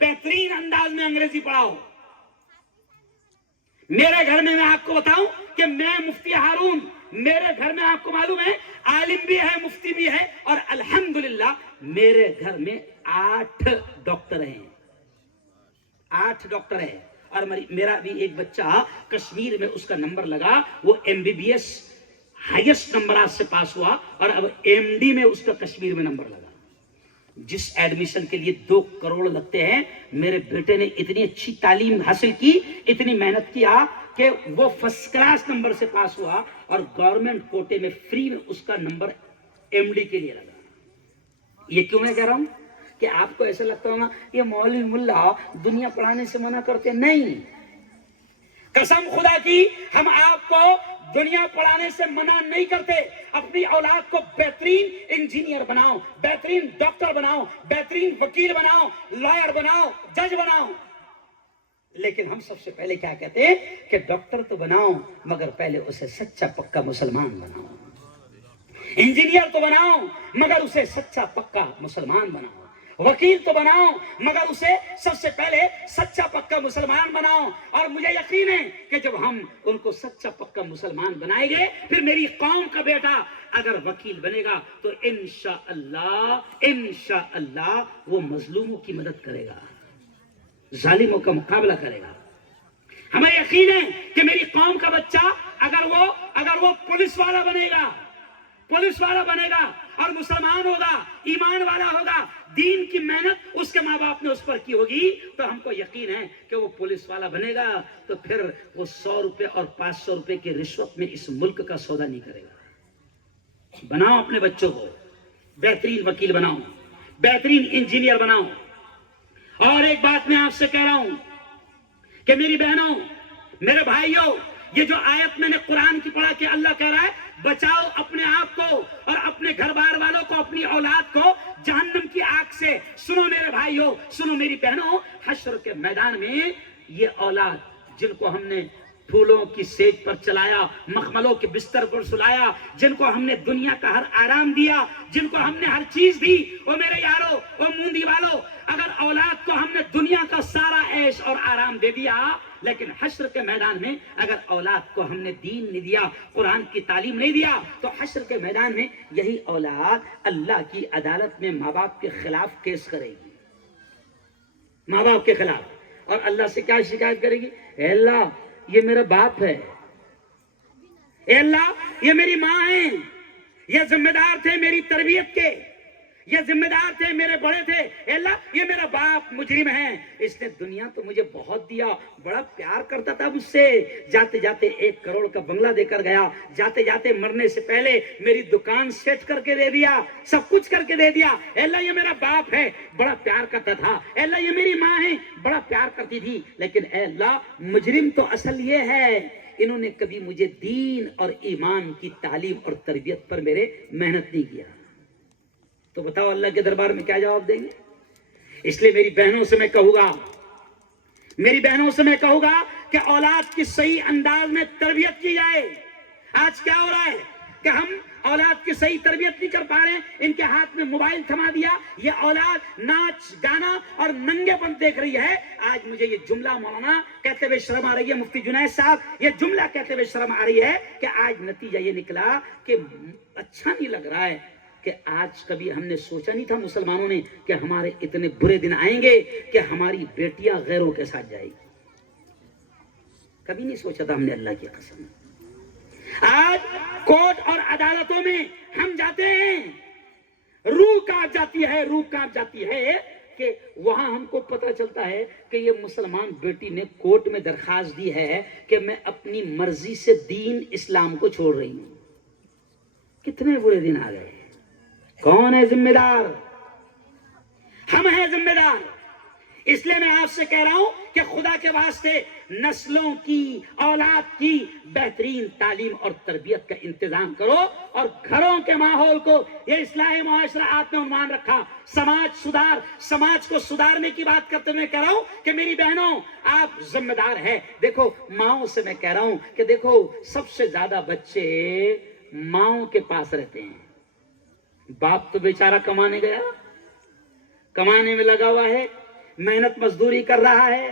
بہترین انداز میں انگریزی پڑھاؤ۔ میرے گھر میں آپ کو بتاؤں کہ میں مفتی ہارون، میرے گھر میں آپ کو معلوم ہے عالم بھی ہے، مفتی بھی ہے، اور الحمدللہ میرے گھر میں 8 ڈاکٹر ہیں، 8 ڈاکٹر ہیں، اور میرا بھی ایک بچہ کشمیر میں اس کا نمبر لگا، وہ MBBS ہائیسٹ نمبرات سے پاس ہوا، اور اب MD میں اس کا کشمیر میں نمبر لگا۔ جس ایڈمیشن کے لیے 2 کروڑ لگتے ہیں، میرے بیٹے نے اتنی اچھی تعلیم حاصل کی، اتنی محنت کیا کہ وہ فرسٹ کلاس نمبر سے پاس ہوا، اور گورنمنٹ کوٹے میں فری میں اس کا نمبر MD کے لیے لگا۔ یہ کیوں میں کہہ رہا ہوں کہ آپ کو ایسا لگتا ہوگا یہ مولوی ملا دنیا پڑھانے سے منع کرتے، نہیں، قسم خدا کی ہم آپ کو دنیا پڑھانے سے منع نہیں کرتے۔ اپنی اولاد کو بہترین انجینئر بناؤ، بہترین ڈاکٹر بناؤ، بہترین وکیل بناؤ، لائر بناؤ، جج بناؤ، لیکن ہم سب سے پہلے کیا کہتے ہیں کہ ڈاکٹر تو بناؤ مگر پہلے اسے سچا پکا مسلمان بناؤ، انجینئر تو بناؤ مگر اسے سچا پکا مسلمان بناؤ، وکیل تو بناؤ مگر اسے سب سے پہلے سچا پکا مسلمان بناؤ۔ اور مجھے یقین ہے کہ جب ہم ان کو سچا پکا مسلمان بنائیں گے، پھر میری قوم کا بیٹا اگر وکیل بنے گا تو انشاءاللہ وہ مظلوموں کی مدد کرے گا، ظالموں کا مقابلہ کرے گا۔ ہمیں یقین ہے کہ میری قوم کا بچہ اگر وہ پولیس والا بنے گا، پولیس والا بنے گا اور مسلمان ہوگا، ایمان والا ہوگا، دین کی محنت اس کے ماں باپ نے اس پر کی ہوگی، تو ہم کو یقین ہے کہ وہ پولیس والا بنے گا، تو پھر وہ 100 روپے اور 500 روپے کی رشوت میں اس ملک کا سودا نہیں کرے گا۔ بناؤ اپنے بچوں کو، بہترین وکیل بناؤ، بہترین انجینئر بناؤ۔ اور ایک بات میں آپ سے کہہ رہا ہوں کہ میری بہنوں، میرے بھائیوں، یہ جو آیت میں نے قرآن کی پڑھا کہ اللہ کہہ رہا ہے بچاؤ اپنے آپ کو اور اپنے گھر بار والوں کو، اپنی اولاد کو جہنم کی آگ سے۔ سنو میرے بھائیوں، سنو میری بہنوں، حشر کے میدان میں یہ اولاد جن کو ہم نے پھولوں کی سیج پر چلایا، مخملوں کے بستر پر سلایا، جن کو ہم نے دنیا کا ہر آرام دیا، جن کو ہم نے ہر چیز دی، وہ میرے یارو، وہ موندی والو، اگر اولاد کو ہم نے دنیا کا سارا عیش اور آرام دے دیا، لیکن حشر کے میدان میں اگر اولاد کو ہم نے دین نہیں دیا، قرآن کی تعلیم نہیں دیا، تو حشر کے میدان میں یہی اولاد اللہ کی عدالت میں ماں باپ کے خلاف کیس کرے گی، ماں باپ کے خلاف، اور اللہ سے کیا شکایت کرے گی؟ اے اللہ یہ میرا باپ ہے، اے اللہ یہ میری ماں ہے، یہ ذمہ دار تھے میری تربیت کے، یہ ذمہ دار تھے، میرے بڑے تھے، اے اللہ یہ میرا باپ مجرم ہے، اس نے دنیا تو مجھے بہت دیا، بڑا پیار کرتا تھا مجھ سے، جاتے جاتے 1 کروڑ کا بنگلہ دے کر گیا، جاتے جاتے مرنے سے پہلے میری دکان سیٹ کر کے دے دیا، سب کچھ کر کے دے دیا، اے اللہ یہ میرا باپ ہے، بڑا پیار کرتا تھا، اے اللہ یہ میری ماں ہے، بڑا پیار کرتی تھی، لیکن اے اللہ مجرم تو اصل یہ ہے، انہوں نے کبھی مجھے دین اور ایمان کی تعلیم اور تربیت پر میرے محنت نہیں کیا۔ تو بتاؤ اللہ کے دربار میں کیا جواب دیں گے؟ اس لیے میری بہنوں سے میں کہوں گا کہ اولاد کی صحیح انداز میں تربیت کی جائے۔ آج کیا ہو رہا ہے کہ ہم اولاد کی صحیح تربیت نہیں کر پا رہے ہیں، ان کے ہاتھ میں موبائل تھما دیا، یہ اولاد ناچ گانا اور ننگے پن دیکھ رہی ہے۔ آج مجھے یہ جملہ مولانا کہتے ہوئے شرم آ رہی ہے، مفتی جنید صاحب یہ جملہ کہتے ہوئے شرم آ رہی ہے کہ آج نتیجہ یہ نکلا کہ اچھا نہیں لگ رہا ہے کہ آج کبھی ہم نے سوچا نہیں تھا مسلمانوں نے کہ ہمارے اتنے برے دن آئیں گے کہ ہماری بیٹیاں غیروں کے ساتھ جائیں گی، کبھی نہیں سوچا تھا ہم نے، اللہ کی قسم۔ آج کورٹ اور عدالتوں میں ہم جاتے ہیں، روح کانپ جاتی ہے، روح کانپ جاتی ہے کہ وہاں ہم کو پتہ چلتا ہے کہ یہ مسلمان بیٹی نے کورٹ میں درخواست دی ہے کہ میں اپنی مرضی سے دین اسلام کو چھوڑ رہی ہوں۔ کتنے برے دن آ گئے۔ کون ہے ذمہ دار؟ ہم ہیں ذمہ دار۔ اس لیے میں آپ سے کہہ رہا ہوں کہ خدا کے واسطے نسلوں کی، اولاد کی بہترین تعلیم اور تربیت کا انتظام کرو، اور گھروں کے ماحول کو، یہ اصلاح معاشرہ آپ نے عنوان رکھا، سماج سدھار، سماج کو سدھارنے کی بات کرتے ہوئے کہہ رہا ہوں کہ میری بہنوں آپ ذمہ دار ہے۔ دیکھو ماؤں سے میں کہہ رہا ہوں کہ دیکھو سب سے زیادہ بچے ماؤں کے پاس رہتے ہیں۔ باپ تو بیچارہ کمانے گیا، کمانے میں لگا ہوا ہے، محنت مزدوری کر رہا ہے،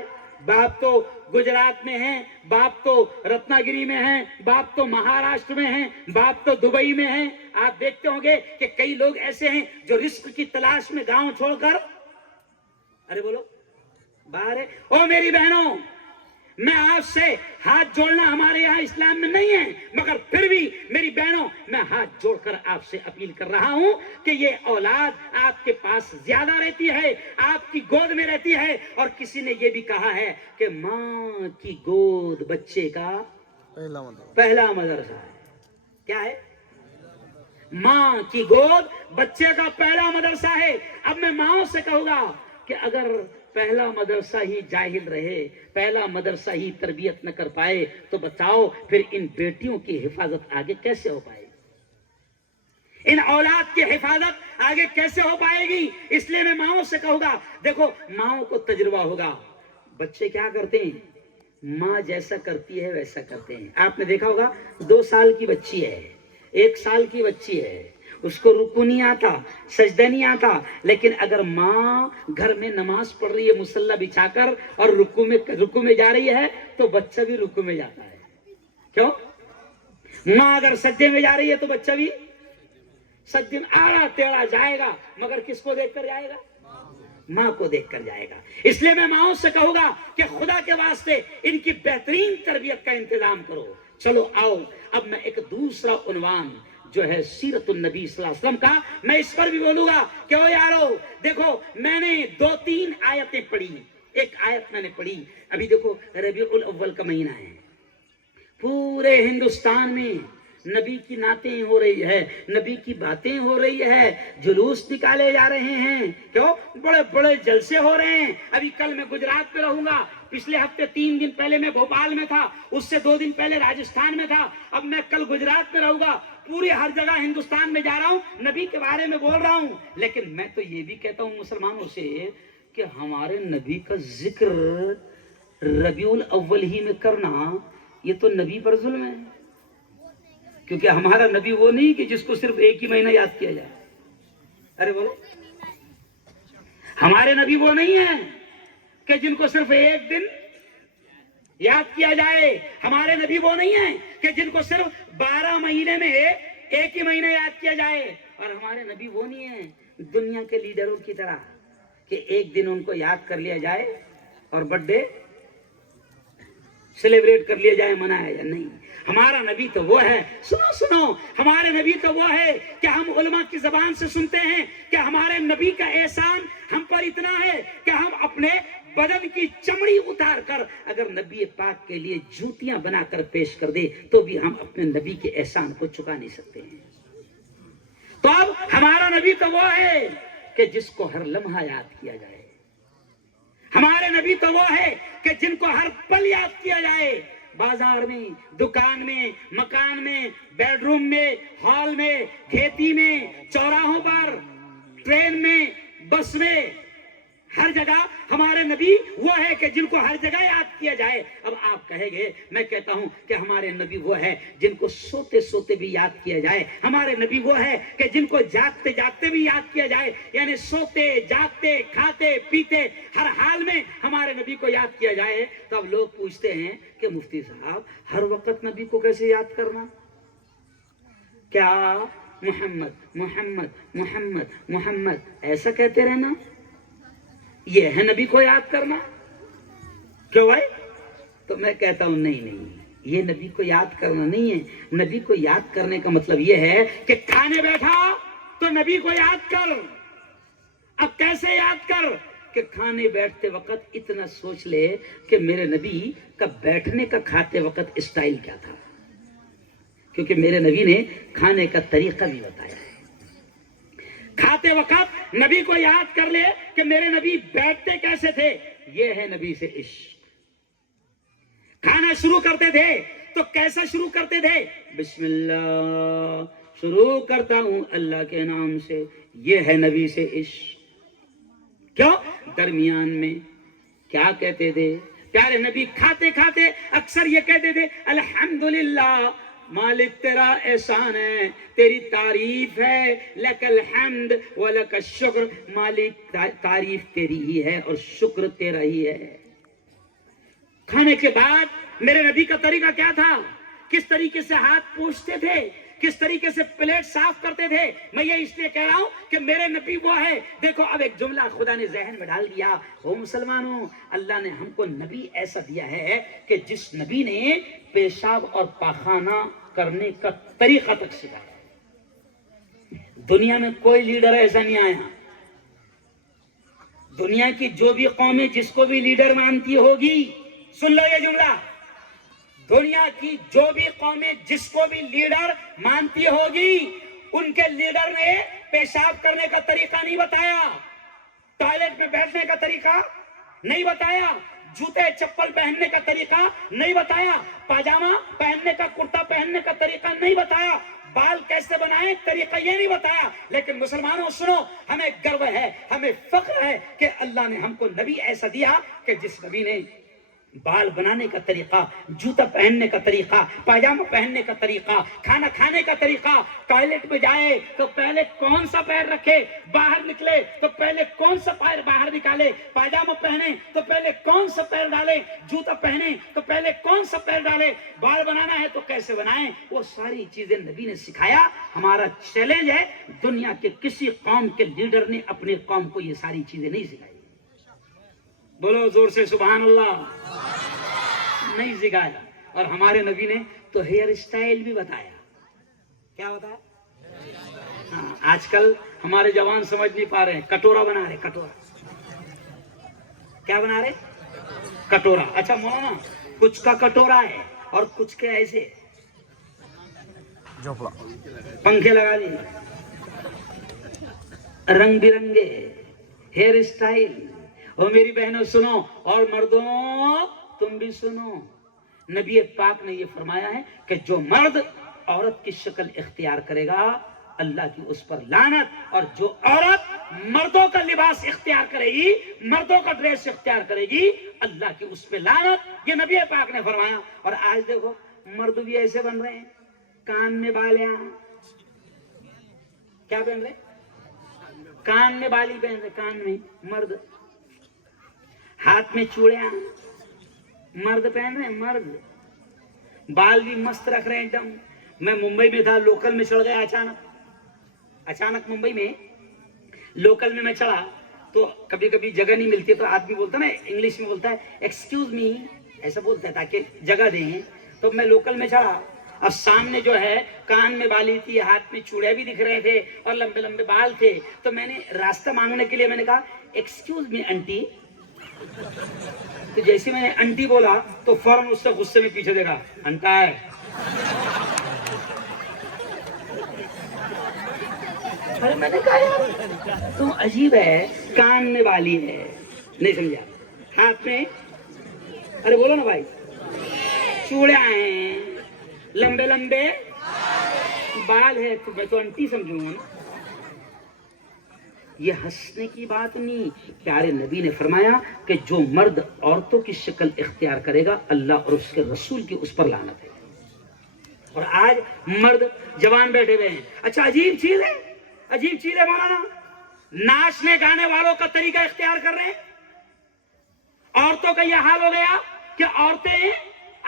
باپ تو گجرات میں ہیں، باپ تو رتنا گری میں ہیں، باپ تو مہاراشٹر میں ہیں، باپ تو دبئی میں ہیں۔ آپ دیکھتے ہوں گے کہ کئی لوگ ایسے ہیں جو رزق کی تلاش میں گاؤں چھوڑ کر، ارے بولو، باہر ہے۔ او میری بہنوں، میں آپ سے ہاتھ جوڑنا ہمارے یہاں اسلام میں نہیں ہے، مگر پھر بھی میری بہنوں میں ہاتھ جوڑ کر آپ سے اپیل کر رہا ہوں کہ یہ اولاد آپ کے پاس زیادہ رہتی ہے، آپ کی گود میں رہتی ہے، اور کسی نے یہ بھی کہا ہے کہ ماں کی گود بچے کا پہلا مدرسہ ہے۔ کیا ہے؟ ماں کی گود بچے کا پہلا مدرسہ ہے۔ اب میں ماؤں سے کہوں گا کہ اگر پہلا مدرسہ ہی جاہل رہے، پہلا مدرسہ ہی تربیت نہ کر پائے، تو بتاؤ پھر ان بیٹیوں کی حفاظت آگے کیسے ہو پائے گی؟ ان اولاد کی حفاظت آگے کیسے ہو پائے گی؟ اس لیے میں ماؤں سے کہوں گا، دیکھو ماؤں کو تجربہ ہوگا، بچے کیا کرتے ہیں، ماں جیسا کرتی ہے ویسا کرتے ہیں۔ آپ نے دیکھا ہوگا 2 سال کی بچی ہے، 1 سال کی بچی ہے، اس کو رکو نہیں آتا، سجدہ نہیں آتا، لیکن اگر ماں گھر میں نماز پڑھ رہی ہے مصلی بچھا کر اور رکو میں جا رہی ہے تو بچہ بھی رکو میں جاتا ہے۔ کیوں؟ ماں اگر سجدے میں جا رہی ہے تو بچہ بھی سجدے میں آڑا ٹیڑھا جائے گا، مگر کس کو دیکھ کر جائے گا؟ ماں کو دیکھ کر جائے گا۔ اس لیے میں ماؤں سے کہوں گا کہ خدا کے واسطے ان کی بہترین تربیت کا انتظام کرو۔ چلو آؤ اب میں ایک دوسرا عنوان جو ہے سیرت النبی صلی اللہ علیہ وسلم کا، میں اس پر بھی بولوں گا کہ او یارو دیکھو میں نے 2-3 آیتیں پڑھی۔ ایک آیت میں نے پڑھی، ابھی دیکھو ربیع الاول کا مہینہ ہے، پورے ہندوستان میں نبی کی نعتیں ہو رہی ہے، نبی کی باتیں ہو رہی ہے، جلوس نکالے جا رہے ہیں، کیوں بڑے بڑے جلسے ہو رہے ہیں۔ ابھی کل میں گجرات میں رہوں گا، پچھلے ہفتے 3 دن پہلے میں بھوپال میں تھا، اس سے 2 دن پہلے راجستھان میں تھا، اب میں کل گجرات میں رہوں گا۔ پوری ہر جگہ ہندوستان میں جا رہا ہوں، نبی کے بارے میں بول رہا ہوں، لیکن میں تو یہ بھی کہتا ہوں مسلمانوں سے کہ ہمارے نبی کا ذکر ربیع الاول ہی میں کرنا یہ تو نبی پر ظلم ہے، کیونکہ ہمارا نبی وہ نہیں کہ جس کو صرف ایک ہی مہینہ یاد کیا جائے۔ ارے بولو، ہمارے نبی وہ نہیں ہیں کہ جن کو صرف ایک دن یاد کیا جائے، ہمارے نبی وہ نہیں ہیں کہ جن کو صرف 12 مہینے میں ایک ہی مہینہ یاد کیا جائے، اور ہمارے نبی وہ نہیں ہیں دنیا کے لیڈروں کی طرح کہ ایک دن ان کو یاد کر لیا جائے اور برتھ ڈے سیلیبریٹ کر لیا جائے، منایا جائے، نہیں۔ ہمارا نبی تو وہ ہے، سنو ہمارے نبی تو وہ ہے کہ ہم علماء کی زبان سے سنتے ہیں کہ ہمارے نبی کا احسان ہم پر اتنا ہے کہ ہم اپنے بدن کی چمڑی اتار کر اگر نبی پاک کے لیے جوتیاں بنا کر پیش کر دے تو بھی ہم اپنے نبی کے احسان کو چکا نہیں سکتے ہیں۔ تو اب ہمارا نبی تو وہ ہے کہ جس کو ہر لمحہ یاد کیا جائے، ہمارے نبی تو وہ ہے کہ جن کو ہر پل یاد کیا جائے، بازار میں، دکان میں، مکان میں، بیڈ روم میں، ہال میں، کھیتی میں، چوراہوں پر، ٹرین میں، بس میں، ہر جگہ ہمارے نبی وہ ہے کہ جن کو ہر جگہ یاد کیا جائے۔ اب آپ کہیں گے، میں کہتا ہوں کہ ہمارے نبی وہ ہے جن کو سوتے سوتے بھی یاد کیا جائے، ہمارے نبی وہ ہے کہ جن کو جاگتے جاگتے بھی یاد کیا جائے، یعنی سوتے جاگتے کھاتے پیتے ہر حال میں ہمارے نبی کو یاد کیا جائے۔ تو اب لوگ پوچھتے ہیں کہ مفتی صاحب ہر وقت نبی کو کیسے یاد کرنا؟ کیا محمد محمد محمد محمد ایسا کہتے رہنا یہ ہے نبی کو یاد کرنا؟ کیوں بھائی؟ تو میں کہتا ہوں نہیں، یہ نبی کو یاد کرنا نہیں ہے۔ نبی کو یاد کرنے کا مطلب یہ ہے کہ کھانے بیٹھا تو نبی کو یاد کر، اب کیسے یاد کر کہ کھانے بیٹھتے وقت اتنا سوچ لے کہ میرے نبی کا بیٹھنے کا کھاتے وقت اسٹائل کیا تھا، کیونکہ میرے نبی نے کھانے کا طریقہ بھی بتایا ہے۔ کھاتے وقت نبی کو یاد کر لے کہ میرے نبی بیٹھتے کیسے تھے، یہ ہے نبی سے عشق۔ کھانا شروع کرتے تھے تو کیسا شروع کرتے تھے؟ بسم اللہ، شروع کرتا ہوں اللہ کے نام سے، یہ ہے نبی سے عشق۔ کیوں؟ درمیان میں کیا کہتے تھے پیارے نبی؟ کھاتے کھاتے اکثر یہ کہتے تھے الحمدللہ، مالک تیرا احسان ہے، تیری تعریف ہے، لک الحمد ولک الشکر، مالک تعریف تیری ہی ہے اور شکر تیرا ہی ہے۔ کھانے کے بعد میرے نبی کا طریقہ کیا تھا؟ کس طریقے سے ہاتھ پوچھتے تھے، کس طریقے سے پلیٹ صاف کرتے تھے؟ میں یہ اس لیے کہہ رہا ہوں کہ میرے نبی وہ ہے۔ دیکھو اب ایک جملہ خدا نے ذہن میں ڈال دیا، او مسلمانوں، اللہ نے ہم کو نبی ایسا دیا ہے کہ جس نبی نے پیشاب اور پاخانہ کرنے کا طریقہ تک سکھایا۔ دنیا میں کوئی لیڈر ایسا نہیں آیا۔ دنیا کی جو بھی قومیں جس کو بھی لیڈر مانتی ہوگی، سن لو یہ جملہ، دنیا کی جو بھی قومیں جس کو بھی لیڈر مانتی ہوگی، ان کے لیڈر نے پیشاب کرنے کا طریقہ نہیں بتایا، ٹوائلٹ میں بیٹھنے کا طریقہ نہیں بتایا، جوتے چپل پہننے کا طریقہ نہیں بتایا، پاجامہ پہننے کا، کرتا پہننے کا طریقہ نہیں بتایا، بال کیسے بنائیں طریقہ یہ نہیں بتایا۔ لیکن مسلمانوں سنو، ہمیں گرو ہے، ہمیں فخر ہے کہ اللہ نے ہم کو نبی ایسا دیا کہ جس نبی نے بال بنانے کا طریقہ، جوتا پہننے کا طریقہ، پاجامہ پہننے کا طریقہ، کھانا کھانے کا طریقہ، ٹوائلٹ میں جائے تو پہلے کون سا پیر رکھے، باہر نکلے تو پہلے کون سا پیر باہر نکالے، پاجامہ پہنے تو پہلے کون سا پیر ڈالے، جوتا پہنے تو پہلے کون سا پیر ڈالے، بال بنانا ہے تو کیسے بنائیں، وہ ساری چیزیں نبی نے سکھایا۔ ہمارا چیلنج ہے، دنیا کے کسی قوم کے لیڈر نے اپنے قوم کو یہ ساری چیزیں نہیں سکھائی۔ بولو زور سے سبحان اللہ، نہیں سکھایا۔ اور ہمارے نبی نے تو ہیئر اسٹائل بھی بتایا۔ کیا بتایا؟ ہاں، آج کل ہمارے جوان سمجھ نہیں پا رہے ہیں، کٹورا بنا رہے، کٹورا۔ کیا بنا رہے؟ کٹورا۔ اچھا مولانا، کچھ کا کٹورا ہے اور کچھ کے ایسے پنکھے لگا لیے، رنگ برنگے ہیئر اسٹائل۔ اور میری بہنوں سنو، اور مردوں تم بھی سنو، نبی پاک نے یہ فرمایا ہے کہ جو مرد عورت کی شکل اختیار کرے گا اللہ کی اس پر لعنت، اور جو عورت مردوں کا لباس اختیار کرے گی، مردوں کا ڈریس اختیار کرے گی، اللہ کی اس پہ لعنت۔ یہ نبی پاک نے فرمایا۔ اور آج دیکھو مرد بھی ایسے بن رہے ہیں، کان میں بالیاں، کیا پہن رہے؟ کان میں بالی پہن رہے، کان میں مرد، ہاتھ میں چوڑیاں مرد پہن رہے ہیں، مرد، بال بھی مست رکھ رہے ہیں ایک دم۔ میں ممبئی میں تھا، لوکل میں چڑھ گیا اچانک ممبئی میں لوکل میں چڑھا تو کبھی کبھی جگہ نہیں ملتی تو آدمی بولتا نا، انگلش میں بولتا ہے ایکسکیوز می، ایسا بولتا ہے تاکہ جگہ دیں۔ تو میں لوکل میں چڑھا، اب سامنے جو ہے کان میں بالی تھی، ہاتھ میں چوڑے بھی دکھ رہے تھے اور لمبے لمبے بال تھے، تو میں نے راستہ مانگنے کے لیے میں نے کہا ایکسکیوز می انٹی۔ تو جیسے میں نے انٹی بولا تو فوراً اس سے غصے میں پیچھے دیکھا، انٹا ہے۔ ارے میں نے کہا تم عجیب ہے، کان میں بالی ہے، نہیں سمجھا، ہاتھ میں، ارے بولو نا بھائی، چوڑیاں ہیں، لمبے لمبے بال ہے، تو میں تو انٹی سمجھوں گا نا۔ یہ ہنسنے کی بات نہیں، پیارے نبی نے فرمایا کہ جو مرد عورتوں کی شکل اختیار کرے گا اللہ اور اس کے رسول کی اس پر لعنت ہے۔ اور آج مرد جوان بیٹھے ہوئے ہیں۔ اچھا عجیب چیز ہے، عجیب چیز ہے مولانا، ناچنے گانے والوں کا طریقہ اختیار کر رہے ہیں۔ عورتوں کا یہ حال ہو گیا کہ عورتیں،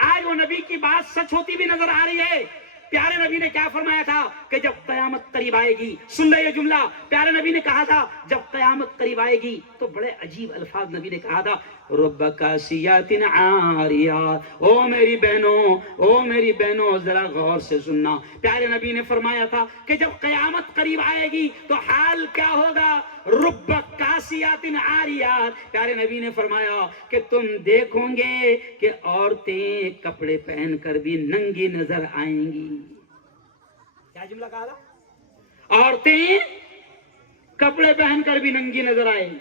آج وہ نبی کی بات سچ ہوتی بھی نظر آ رہی ہے۔ پیارے نبی نے کیا فرمایا تھا کہ جب قیامت قریب آئے گی، سن لے یہ جملہ، پیارے نبی نے کہا تھا جب قیامت قریب آئے گی تو بڑے عجیب الفاظ نبی نے کہا تھا، رب کاسیات عاریات۔ او میری بہنوں ذرا غور سے سننا، پیارے نبی نے فرمایا تھا کہ جب قیامت قریب آئے گی تو حال کیا ہوگا، رب عاریات، پیارے نبی نے فرمایا کہ تم دیکھو گے کہ عورتیں کپڑے پہن کر بھی ننگی نظر آئیں گی. کیا جملہ کہا تھا؟ عورتیں کپڑے پہن کر بھی ننگی نظر آئیں گی.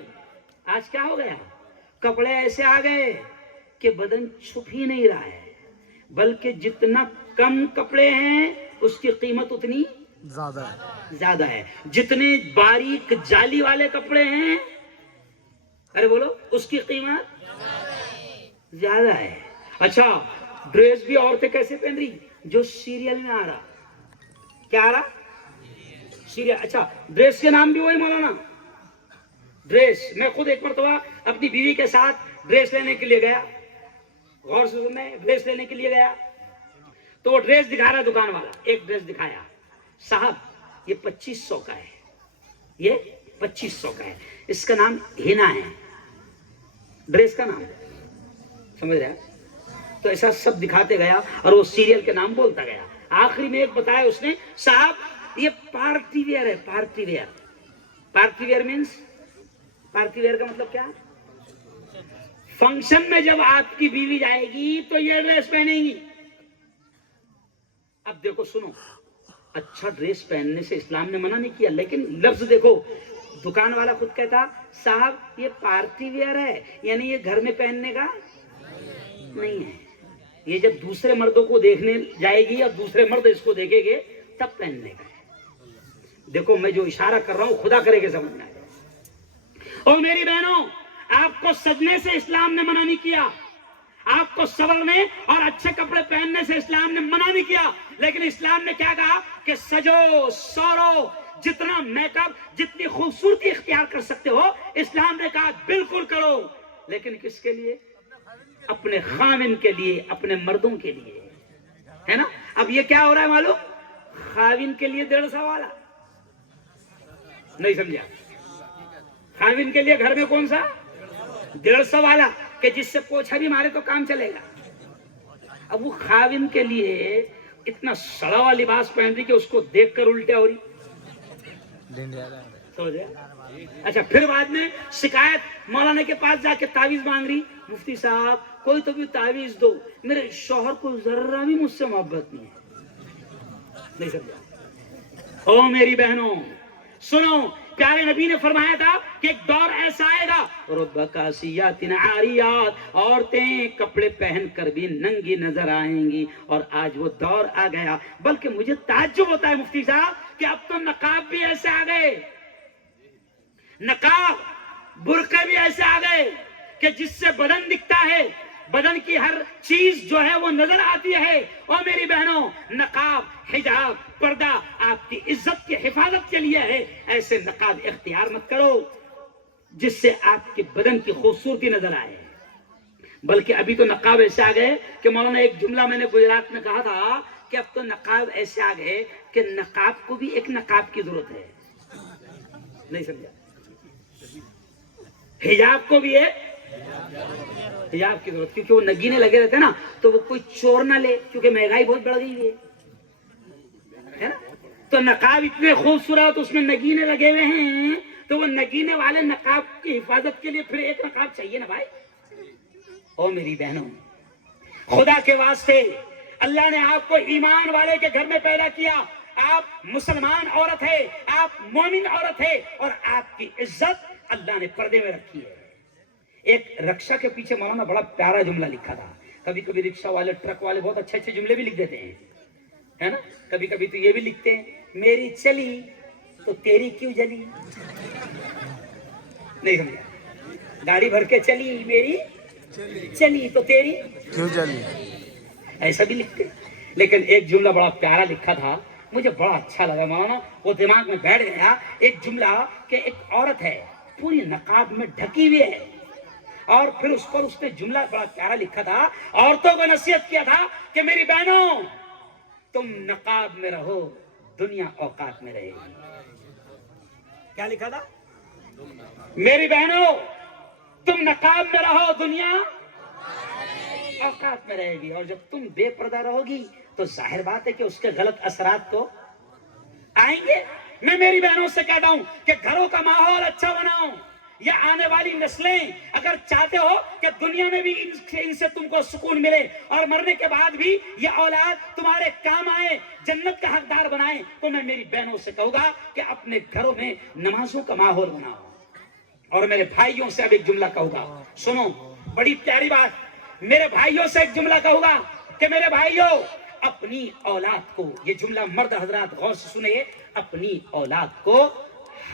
آج کیا ہو گیا؟ کپڑے ایسے آ گئے کہ بدن چھپ ہی نہیں رہا ہے، بلکہ جتنا کم کپڑے ہیں اس کی قیمت اتنی زیادہ ہے. جتنے باریک جالی والے کپڑے ہیں، ارے بولو، اس کی قیمت زیادہ ہے. اچھا، ڈریس بھی عورتیں کیسے پہن رہی؟ جو سیریل میں آ رہا. کیا آ رہا؟ سیریل. اچھا، ڈریس کے نام بھی وہی مولانا، ڈریس. میں خود ایک مرتبہ اپنی بیوی کے ساتھ ڈریس لینے کے لیے گیا. غور سے سننا ہے، ڈریس لینے کے لیے گیا تو وہ ڈریس دکھا رہا دکان والا. ایک ڈریس دکھایا، صاحب یہ 2500 کا ہے، یہ 2500 کا ہے، اس کا نام ہینا ہے، ڈریس کا نام. سمجھ رہے ہیں؟ تو ایسا سب دکھاتے گیا اور وہ سیریل کے نام بولتا گیا. آخری میں ایک بتایا اس نے، صاحب یہ پارٹی ویئر ہے. Party wear. Party wear means, party wear کا مطلب کیا؟ فنکشن میں جب آپ کی بیوی جائے گی تو یہ ڈریس پہنے گی. اب دیکھو سنو، اچھا ڈریس پہننے سے اسلام نے منع نہیں کیا، لیکن لفظ دیکھو. دکان والا خود کہتا، صاحب یہ پارٹی ویئر ہے، یعنی یہ گھر میں پہننے کا نہیں ہے، یہ جب دوسرے مردوں کو دیکھنے جائے گی یا دوسرے مرد اس کو دیکھیں گے تب پہننے کا ہے. دیکھو میں جو اشارہ کر رہا ہوں خدا کرے کہ سمجھنا ہے. اور میری بہنوں، آپ کو سجنے سے اسلام نے منع نہیں کیا، آپ کو سورنے اور اچھے کپڑے پہننے سے اسلام نے منع نہیں کیا، لیکن اسلام نے کیا کہا کہ سجو سورو، جتنا میک اپ، جتنی خوبصورتی اختیار کر سکتے ہو اسلام نے کہا بالکل کرو. لیکن کس کے لیے؟ اپنے خاوند کے لیے، اپنے مردوں کے لیے، ہے نا. اب یہ کیا ہو رہا ہے معلوم؟ خاوند کے لیے 150 والا نہیں سمجھا. خاوند کے لیے گھر میں کون سا 150 والا کہ جس سے پوچھا بھی مارے تو کام چلے گا. اب وہ خاوند کے لیے اتنا سڑا ہوا لباس پہن رہی کہ اس کو دیکھ کر الٹیا ہو رہی. اچھا، پھر بعد میں شکایت مولانا کے پاس جا کے تعویذ مانگ رہی، مفتی صاحب کوئی تو بھی تعویذ دو، میرے شوہر کو ذرہ بھی مجھ سے محبت نہیں ہے. نہیں سمجھا؟ او میری بہنوں سنو، پیارے نبی نے فرمایا تھا کہ ایک دور ایسا آئے گا، رب کاسیات عاریات، عورتیں کپڑے پہن کر بھی ننگی نظر آئیں گی. اور آج وہ دور آ گیا. بلکہ مجھے تعجب ہوتا ہے مفتی صاحب کہ اب تو نقاب بھی ایسے آ گئے، نقاب برقعے بھی ایسے آ گئے کہ جس سے بدن دکھتا ہے، بدن کی ہر چیز جو ہے وہ نظر آتی ہے. اور میری بہنوں، نقاب، حجاب، پردہ آپ کی عزت کی حفاظت کے لیے ہے. ایسے نقاب اختیار مت کرو جس سے آپ کے بدن کی خوبصورتی نظر آئے. بلکہ ابھی تو نقاب ایسے آ گئے کہ مولانا ایک جملہ میں نے گجرات میں کہا تھا کہ اب تو نقاب ایسے آ گئے کہ نقاب کو بھی ایک نقاب کی ضرورت ہے. نہیں سمجھا؟ حجاب کو بھی ایک حجاب کی ضرورت، کیونکہ وہ نگینے لگے رہتے نا تو وہ کوئی چور نہ لے، کیونکہ مہنگائی بہت بڑھ گئی ہے نا. تو نقاب اتنے خوبصورت، اس میں نگینے لگے ہوئے ہیں، تو وہ نگینے والے نقاب کی حفاظت کے لیے پھر ایک نقاب چاہیے نا بھائی. او میری بہنوں، خدا کے واسطے اللہ نے آپ کو ایمان والے کے گھر میں پیدا کیا. آپ مسلمان عورت ہے، آپ مومن عورت ہے، اور آپ کی عزت اللہ نے پردے میں رکھی ہے. ایک رکشا کے پیچھے مولانا بڑا پیارا جملہ لکھا تھا. کبھی کبھی رکشا والے، ٹرک والے بہت اچھے اچھے جملے بھی لکھ دیتے ہیں، ہے نا. کبھی کبھی تو یہ بھی لکھتے ہیں، میری چلی تو تیری کیوں جلی. نہیں سمجھا؟ گاڑی بھر کے چلی، میری چلی تو تیری کیوں جلی، ایسا بھی لکھتے. لیکن ایک جملہ بڑا پیارا لکھا تھا، مجھے بڑا اچھا لگا مولانا، وہ دماغ میں بیٹھ گیا. ایک جملہ کہ ایک عورت ہے پوری نقاب میں ڈھکی ہوئی ہے، اور پھر اس پر اس نے جملہ بڑا پیارا لکھا تھا، عورتوں کو نصیحت کیا تھا کہ میری بہنوں تم نقاب میں رہو، دنیا اوقات میں رہے گی. کیا لکھا تھا؟ میری بہنوں تم نقاب میں رہو، دنیا اوقات میں رہے گی. اور جب تم بے پردہ رہو گی تو ظاہر بات ہے کہ اس کے غلط اثرات تو آئیں گے. میں میری بہنوں سے کہتا ہوں کہ گھروں کا ماحول اچھا بناؤ، یہ آنے والی نسلیں اگر چاہتے ہو کہ دنیا میں بھی ان سے تم کو سکون ملے اور مرنے کے بعد بھی یہ اولاد تمہارے کام آئے، جنت کا حقدار بنائیں، تو میں میری بہنوں سے کہوں گا کہ اپنے گھروں میں نمازوں کا ماحول بناؤ۔ اور میرے بھائیوں سے اب ایک جملہ کہوں گا، سنو بڑی پیاری بات، میرے بھائیوں سے ایک جملہ کہوں گا کہ میرے بھائیوں، اپنی اولاد کو، یہ جملہ مرد حضرات غور سے سنیں، اپنی اولاد کو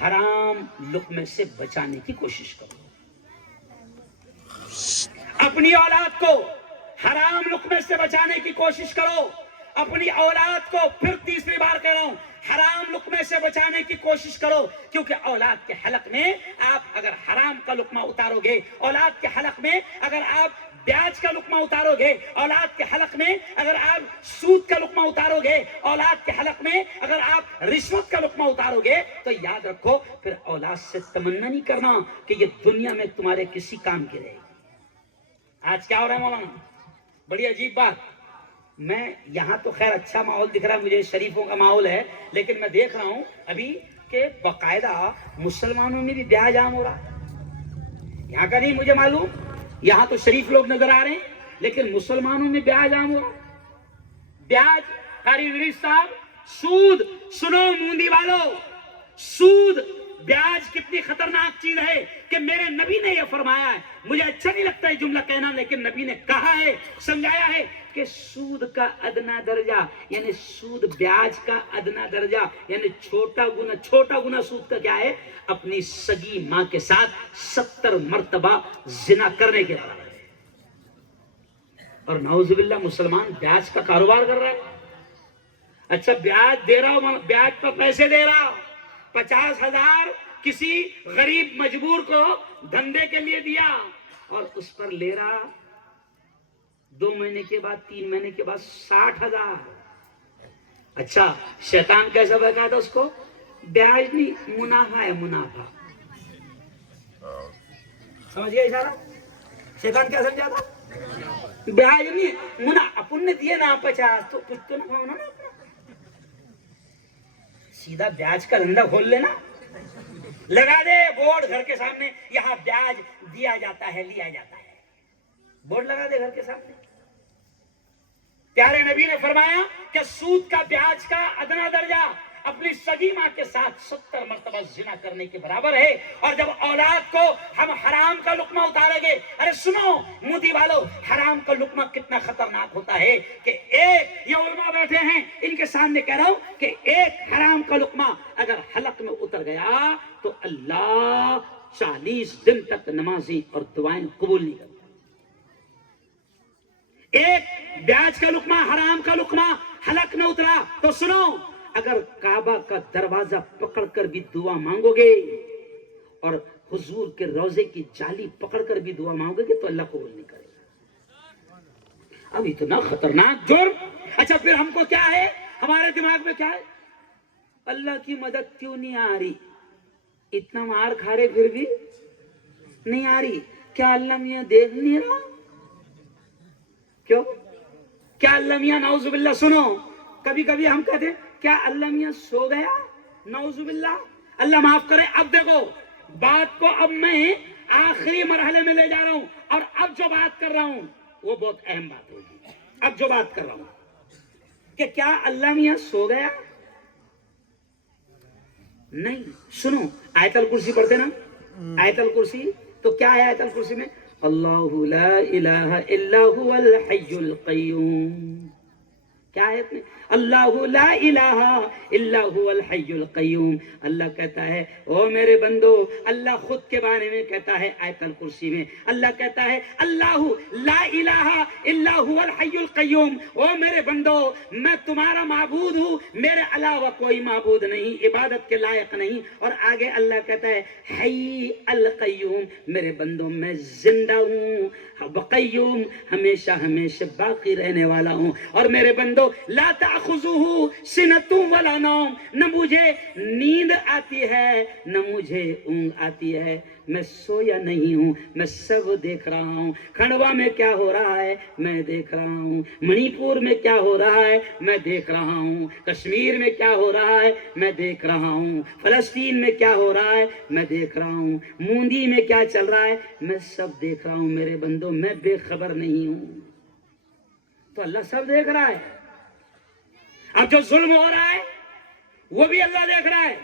حرام لقمے سے بچانے کی کوشش کرو۔ اپنی اولاد کو حرام لقمے سے بچانے کی کوشش کرو۔ اپنی اولاد کو، پھر تیسری بار کہہ رہا ہوں، حرام لقمے سے بچانے کی کوشش کرو، کیونکہ اولاد کے حلق میں آپ اگر حرام کا لقمہ اتارو گے، اولاد کے حلق میں اگر آپ بیاج کا لقمہ اتارو گے، اولاد کے حلق میں اگر آپ سود کا لقمہ اتارو گے، اولاد کے حلق میں اگر آپ رشوت کا لقمہ اتارو گے، تو یاد رکھو پھر اولاد سے تمنا نہیں کرنا کہ یہ دنیا میں تمہارے کسی کام کی رہے گی۔ آج کیا ہو رہا ہے مولانا؟ بڑی عجیب بات، میں یہاں تو خیر اچھا ماحول دکھ رہا ہے مجھے، شریفوں کا ماحول ہے، لیکن میں دیکھ رہا ہوں ابھی کہ باقاعدہ مسلمانوں میں بھی بیاج عام ہو رہا ہے۔ یہاں کا نہیں مجھے معلوم، یہاں تو شریف لوگ نظر آ رہے ہیں، لیکن مسلمانوں میں بیاج عام ہو رہا ہے۔ بیاج، قاری ادریس صاحب، سود، سنو موندی والو، سود، بیاج کتنی خطرناک چیز ہے کہ میرے نبی نے یہ فرمایا ہے۔ مجھے اچھا نہیں لگتا ہے جملہ کہنا، لیکن نبی نے کہا ہے، سمجھایا ہے کہ سود کا ادنا درجہ، یعنی سود بیاج کا ادنا درجہ، یعنی چھوٹا گنا سود کا کیا ہے؟ اپنی سگی ماں کے ساتھ 70 مرتبہ زنا کرنے کے برابر ہے۔ اور نعوذ باللہ مسلمان بیاج کا کاروبار کر رہا ہے۔ اچھا بیاج دے رہا ہوں، بیاج پر پیسے دے رہا، 50,000 کسی غریب مجبور کو دھندے کے لیے دیا، اور اس پر لے رہا 2 مہینے کے بعد، 3 مہینے کے بعد 60,000۔ اچھا شیطان کیسا بہکایا تھا اس کو؟ بیاج نہیں، منافع ہے، منافع۔ سمجھ گئے اشارہ؟ شیطان کیا سمجھا تھا؟ بیاج نہیں، اپن نے دیے نا 50 تو کچھ تو نہ ہونا نا اپنا، سیدھا بیاج کا دھندا کھول لینا، لگا دے بورڈ گھر کے سامنے، یہاں بیاج دیا جاتا ہے، لیا جاتا ہے، بورڈ لگا دے گھر کے سامنے۔ پیارے نبی نے فرمایا کہ سود کا، بیاج کا ادنا درجہ اپنی سگی ماں کے ساتھ 70 مرتبہ زنا کرنے کے برابر ہے۔ اور جب اولاد کو ہم حرام کا لقمہ اتاریں گے، ارے سنو مودی والو، حرام کا لقمہ کتنا خطرناک ہوتا ہے کہ ایک، یہ علماء بیٹھے ہیں ان کے سامنے کہہ رہا ہوں کہ ایک حرام کا لقمہ اگر حلق میں اتر گیا تو اللہ 40 دن تک نمازیں اور دعائیں قبول نہیں کرتا۔ ایک بیاج کا لقمہ، حرام کا لقمہ حلق میں اترا تو سنو، اگر کعبہ کا دروازہ پکڑ کر بھی دعا مانگو گے اور حضور کے روزے کی جالی پکڑ کر بھی دعا مانگو گے تو اللہ قبول نہیں کرے گا۔ اب اتنا خطرناک جرم۔ اچھا پھر ہم کو کیا ہے، ہمارے دماغ میں کیا ہے؟ اللہ کی مدد کیوں نہیں آ رہی؟ اتنا مار کھا رہے پھر بھی نہیں آ رہی، کیا اللہ میاں دیکھ نہیں رہا؟ کیوں؟ کیا اللہ میاں، نعوذ باللہ، سنو کبھی کبھی ہم کہتے ہیں کیا اللہ میاں سو گیا؟ نعوذ باللہ، اللہ معاف کرے۔ اب دیکھو بات کو اب میں آخری مرحلے میں لے جا رہا ہوں، اور اب جو بات کر رہا ہوں وہ بہت اہم بات ہوگی۔ اب جو بات کر رہا ہوں کہ کیا اللہ میاں سو گیا؟ نہیں، سنو آیت الکرسی پڑھتے نا، آیت الکرسی تو کیا ہے؟ آیت الکرسی میں اللہ لا الہ الا هو الحی القیوم، کیا ہے؟ اللہ لا الہ الا هو الحی القیوم۔ اللہ کہتا ہے او میرے بندو، اللہ خود کے بارے میں کہتا ہے آیت الکرسی میں، اللہ کہتا ہے اللہ لا الہ الا هو الحی القیوم، او میرے بندو میں تمہارا معبود ہوں، میرے علاوہ کوئی معبود نہیں، عبادت کے لائق نہیں۔ اور آگے اللہ کہتا ہے حی القیوم، میرے بندو میں زندہ ہوں، قیوم ہمیشہ ہمیشہ باقی رہنے والا ہوں، اور میرے بندو بندو لا تأخذہ سنۃ ولا نوم، نہ مجھے نیند آتی ہے نہ مجھے اونگ آتی ہے، میں سویا نہیں ہوں، میں سب دیکھ رہا ہوں۔ کھنڈوا میں کیا ہو رہا ہے میں دیکھ رہا ہوں، منی پور میں کیا ہو رہا ہے میں دیکھ رہا ہوں، کشمیر میں کیا ہو رہا ہے میں دیکھ رہا ہوں، فلسطین میں کیا ہو رہا ہے میں دیکھ رہا ہوں، موندی میں کیا چل رہا ہے میں سب دیکھ رہا ہوں میرے بندو، میں بے خبر نہیں ہوں۔ تو اللہ سب دیکھ رہا ہے۔ اب جو ظلم ہو رہا ہے وہ بھی اللہ دیکھ رہا ہے،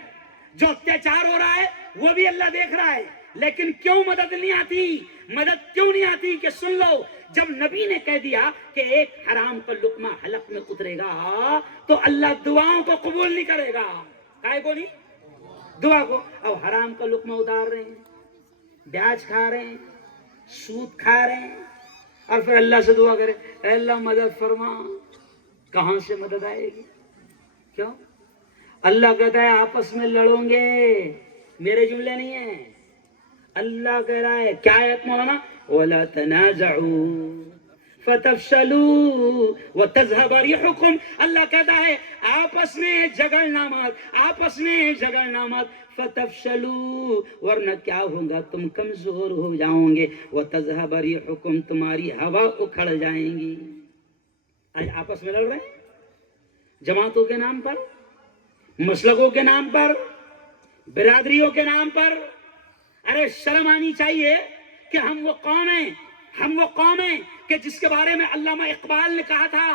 جو اتیاچار ہو رہا ہے وہ بھی اللہ دیکھ رہا ہے، لیکن کیوں مدد نہیں آتی؟ مدد کیوں نہیں آتی کہ سن لو، جب نبی نے کہہ دیا کہ ایک حرام کا لقمہ حلق میں اترے گا تو اللہ دعاؤں کو قبول نہیں کرے گا۔ کائے کو نہیں؟ دعا کو۔ اب حرام کا لقمہ اتار رہے ہیں، بیاج کھا رہے ہیں، سود کھا رہے ہیں، اور پھر اللہ سے دعا کرے اے اللہ مدد فرما، کہاں سے مدد آئے گی؟ کیوں؟ اللہ کہتا ہے آپس میں لڑوں گے، میرے جملے نہیں ہیں، اللہ کہہ رہا ہے کیا آیت مولانا؟ وَلَا تَنَازَعُوا فَتَفْشَلُوا وَتَذْهَبَ رِيحُكُمْ، اللہ کہتا ہے آپس میں جھگڑنا مت، آپس میں جھگڑنا مت، فَتَفْشَلُوا ورنہ کیا ہوگا تم کمزور ہو جاؤں گے، وَتَذْهَبَ رِيحُكُمْ تمہاری ہوا اکھڑ جائیں گی۔ آج آپس میں لڑ رہے ہیں جماعتوں کے نام پر، مسلکوں کے نام پر، برادریوں کے نام پر۔ ارے شرم آنی چاہیے کہ ہم وہ قوم ہیں کہ جس کے بارے میں علامہ اقبال نے کہا تھا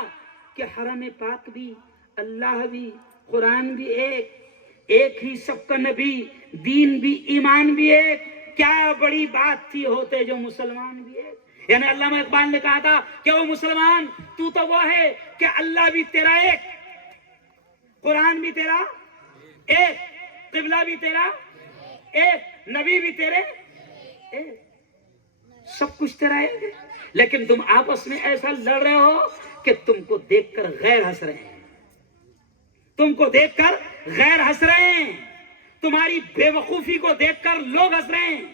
کہ حرم پاک بھی، اللہ بھی، قرآن بھی ایک ہی سب کا نبی، دین بھی ایمان بھی ایک، کیا بڑی بات تھی ہوتے جو مسلمان بھی ایک۔ یعنی علامہ اقبال نے کہا تھا کہ وہ مسلمان تو وہ ہے کہ اللہ بھی تیرا ایک، قرآن بھی تیرا ایک، قبلہ بھی تیرا ایک، نبی بھی تیرے ایک، سب کچھ تیرا ایک ہے، لیکن تم آپس میں ایسا لڑ رہے ہو کہ تم کو دیکھ کر غیر ہنس رہے ہیں، تم کو دیکھ کر غیر ہنس رہے ہیں، تمہاری بے وقوفی کو دیکھ کر لوگ ہنس رہے ہیں،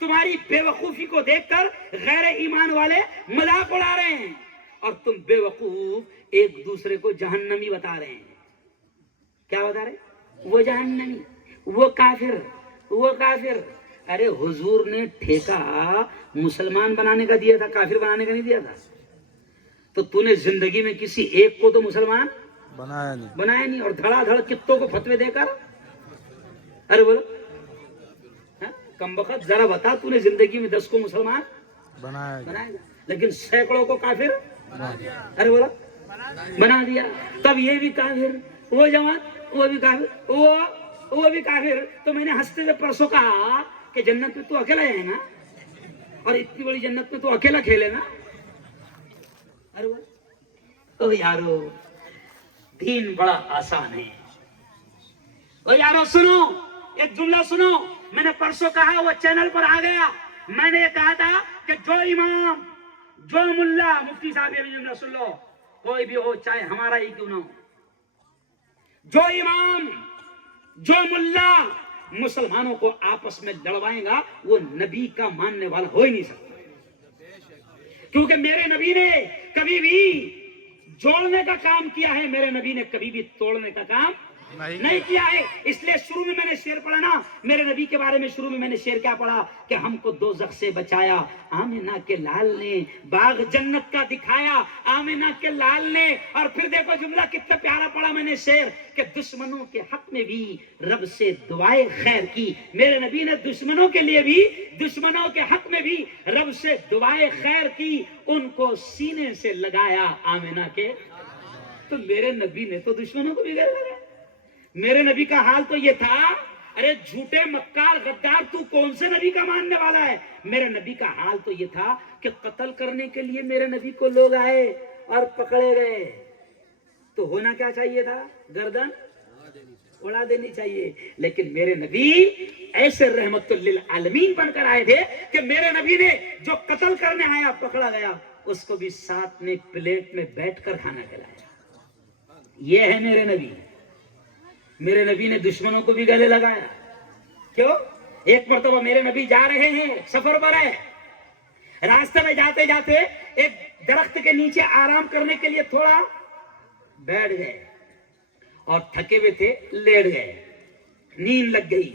تمہاری بے وقوفی کو دیکھ کر غیر ایمان والے مذاق اڑا رہے ہیں، اور تم بے وقوف ایک دوسرے کو جہنمی بتا رہے ہیں۔ کیا بتا رہے؟ وہ جہنمی، وہ کافر، وہ کافر۔ ارے حضور نے ٹھیکہ مسلمان بنانے کا دیا تھا، کافر بنانے کا نہیں دیا تھا۔ تو تو نے زندگی میں کسی ایک کو تو مسلمان بنایا نہیں، اور دھڑا دھڑ کتوں کو فتوے دے کر، ارے بولو کم بخت ذرا بتا، تو نے زندگی میں 10 کو مسلمان بنایا، لیکن سینکڑوں کو کافر، ارے بولو بنا دیا۔ تب یہ بھی کافر، وہ جماعت وہ بھی کافر، وہ بھی کافر۔ تو میں نے ہنستے ہوئے پرسوں کہا کہ جنت میں تو اکیلا ہے نا، اور اتنی بڑی جنت میں تو اکیلا کھیلے نا۔ ارے او یارو دین بڑا آسان ہے۔ او یارو سنو، ایک جملہ سنو، میں نے پرسوں کہا، وہ چینل پر آ گیا، میں نے یہ کہا تھا کہ جو امام، جو ملا، مفتی صاحب یہ بھی جملہ سن لو، کوئی بھی ہو چاہے ہمارا ہی کیوں نہ ہو، جو امام، جو ملا مسلمانوں کو آپس میں لڑوائے گا وہ نبی کا ماننے والا ہو ہی نہیں سکتا، کیونکہ میرے نبی نے کبھی بھی جوڑنے کا کام کیا ہے، میرے نبی نے کبھی بھی توڑنے کا کام نہیں کیا ہے۔ اس لیے شروع میں نے شعر پڑھا نا میرے نبی کے بارے میں، شروع میں نے شعر کیا پڑھا کہ ہم کو دوزخ سے بچایا آمنہ کے لال نے، باغ جنت کا دکھایا آمنہ کے لال نے۔ اور پھر دیکھو جملہ کتنا پیارا پڑھا میں نے شعر، کہ دشمنوں کے حق میں بھی رب سے دعائے خیر کی۔ میرے نبی نے دشمنوں کے لیے بھی، دشمنوں کے حق میں بھی رب سے دعائے خیر کی، ان کو سینے سے لگایا آمنہ کے۔ تو میرے نبی نے تو دشمنوں کو بھی گلے لگایا۔ میرے نبی کا حال تو یہ تھا، ارے جھوٹے مکار غدار تو کون سے نبی کا ماننے والا ہے؟ میرے نبی کا حال تو یہ تھا کہ قتل کرنے کے لیے میرے نبی کو لوگ آئے اور پکڑے گئے، تو ہونا کیا چاہیے تھا؟ گردن اڑا دینی چاہیے۔ لیکن میرے نبی ایسے رحمت للعالمین بن کر آئے تھے کہ میرے نبی نے جو قتل کرنے آیا پکڑا گیا اس کو بھی ساتھ میں پلیٹ میں بیٹھ کر کھانا کھلایا۔ یہ ہے میرے نبی۔ میرے نبی نے دشمنوں کو بھی گلے لگایا۔ کیوں؟ ایک مرتبہ میرے نبی جا رہے ہیں، سفر پر ہے، راستے میں جاتے جاتے ایک درخت کے نیچے آرام کرنے کے لیے تھوڑا بیٹھ گئے اور تھکے ہوئے تھے، لیٹ گئے، نیند لگ گئی.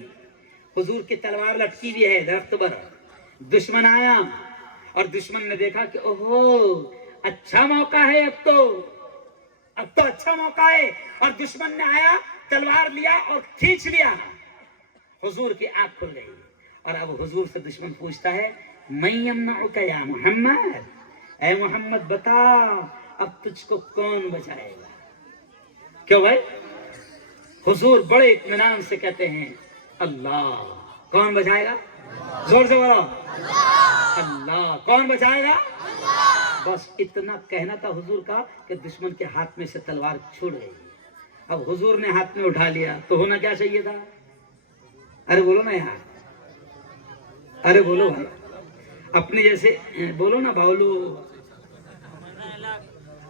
حضور کی تلوار لٹکی ہوئی ہے درخت پر. دشمن آیا اور دشمن نے دیکھا کہ اوہو اچھا موقع ہے، اب تو اچھا موقع ہے. اور دشمن نے آیا، تلوار لیا اور کھینچ لیا. حضور کی آنکھ کھل گئی اور اب حضور سے دشمن پوچھتا ہے من یمنعک یا محمد، اے محمد بتا اب تجھ کو کون بچائے گا؟ کیوں بھائی؟ حضور بڑے اطمینان سے کہتے ہیں اللہ. کون بچائے گا؟ زور سے بولو اللہ. کون بچائے گا؟ بس اتنا کہنا تھا حضور کا کہ دشمن کے ہاتھ میں سے تلوار چھوٹ گئی. اب حضور نے ہاتھ میں اٹھا لیا تو ہونا کیا چاہیے تھا؟ ارے بولو نا یار، ارے بولو بھائی، اپنے جیسے بولو نا باولو،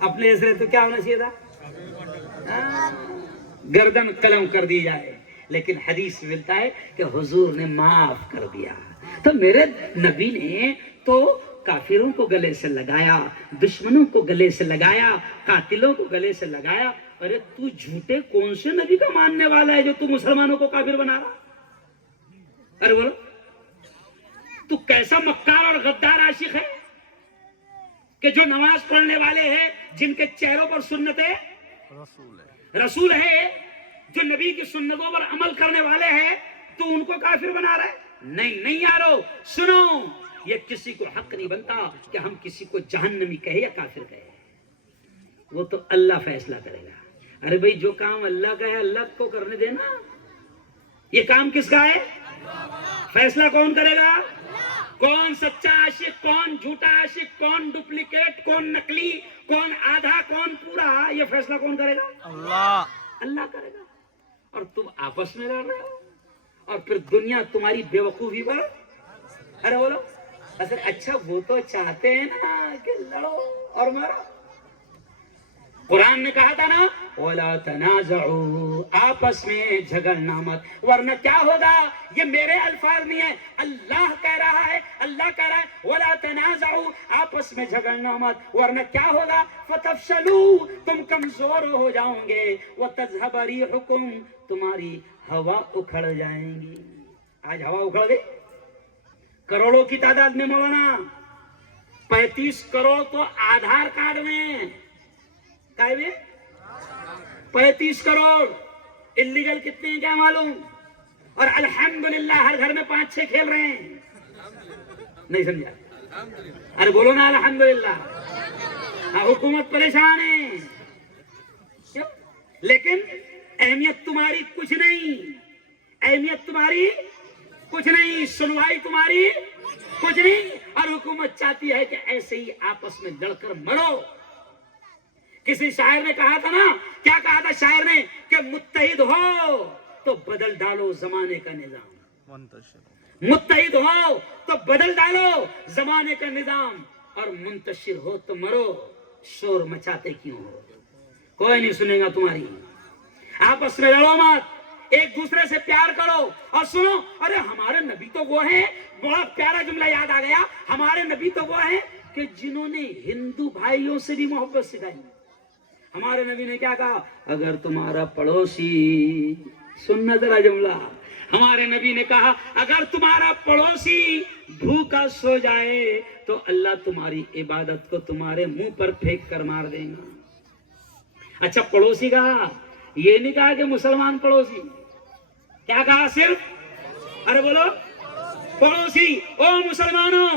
اپنے جیسے تو کیا ہونا چاہیے تھا؟ گردن قلم کر دی جائے. لیکن حدیث میں ملتا ہے کہ حضور نے معاف کر دیا. تو میرے نبی نے تو کافروں کو گلے سے لگایا، دشمنوں کو گلے سے لگایا، قاتلوں کو گلے سے لگایا. ارے تو جھوٹے کون سے نبی کا ماننے والا ہے جو تو مسلمانوں کو کافر بنا رہا؟ ارے بولو، تو کیسا مکار اور غدار عاشق ہے کہ جو نماز پڑھنے والے ہیں، جن کے چہروں پر سنت رسول ہے، جو نبی کی سنتوں پر عمل کرنے والے ہیں، تو ان کو کافر بنا رہا ہے؟ نہیں یارو، سنو، یہ کسی کو حق نہیں بنتا کہ ہم کسی کو جہنمی کہے یا کافر کہے. وہ تو اللہ فیصلہ کرے گا. ارے بھائی جو کام اللہ کا ہے اللہ کو کرنے دینا. یہ کام کس کا ہے؟ فیصلہ کون کرے گا؟ کون سچا عاشق، کون جھوٹا عاشق، کون ڈپلیکیٹ، کون نقلی، کون آدھا، کون پورا، یہ فیصلہ کون کرے گا؟ اللہ کرے گا. اور تم آپس میں لڑ رہے ہو اور پھر دنیا تمہاری بے وقوفی پر. ارے بولو اچھا وہ تو چاہتے ہیں نا کہ لڑو اور مارو. قرآن نے کہا تھا نا وَلَا تَنَازَعُوا، آپس میں جھگڑنا مت، ورنہ کیا ہوگا؟ یہ میرے الفاظ نہیں ہے، اللہ کہہ رہا ہے. اللہ کہہ رہا ہے وَلَا تَنَازَعُوا، آپس میں جھگڑنا مت، ورنہ کیا ہوگا؟ فَتَفْشَلُوا، تم کمزور ہو جاؤ گے، وَتَذْهَبَ رِيحُكُمْ، تمہاری ہوا اکھڑ جائیں گی. آج ہوا اکھڑ گئی کروڑوں کی تعداد میں. مولانا 35 کروڑ تو آدھار کارڈ میں 35 کروڑ. اللیگل کتنے ہیں کیا معلوم؟ اور الحمدللہ ہر گھر میں 5-6 کھیل رہے ہیں. نہیں سمجھا؟ ارے بولو نا الحمدللہ. حکومت پریشان ہے لیکن اہمیت تمہاری کچھ نہیں، اہمیت تمہاری کچھ نہیں، سنوائی تمہاری کچھ نہیں. اور حکومت چاہتی ہے کہ ایسے ہی آپس میں لڑ کر مرو. کسی شاعر نے کہا تھا نا، کیا کہا تھا شاعر نے؟ کہ متحد ہو تو بدل ڈالو زمانے کا نظام. متحد ہو تو بدل ڈالو زمانے کا نظام، اور منتشر ہو تو مرو. شور مچاتے کیوں ہو؟ کوئی نہیں سنے گا تمہاری. آپس میں لڑو مت، ایک دوسرے سے پیار کرو. اور سنو، ارے ہمارے نبی تو وہ ہیں، بڑا پیارا جملہ یاد آ گیا، ہمارے نبی تو وہ ہیں کہ جنہوں نے ہندو بھائیوں سے بھی محبت سکھائی. ہمارے نبی نے کیا کہا؟ اگر تمہارا پڑوسی، سننا ذرا جملہ، ہمارے نبی نے کہا اگر تمہارا پڑوسی بھوکا سو جائے تو اللہ تمہاری عبادت کو تمہارے منہ پر پھینک کر مار دے گا. اچھا پڑوسی کہا، یہ نہیں کہا کہ مسلمان پڑوسی. کیا کہا؟ صرف ارے بولو پڑوسی. او مسلمانوں،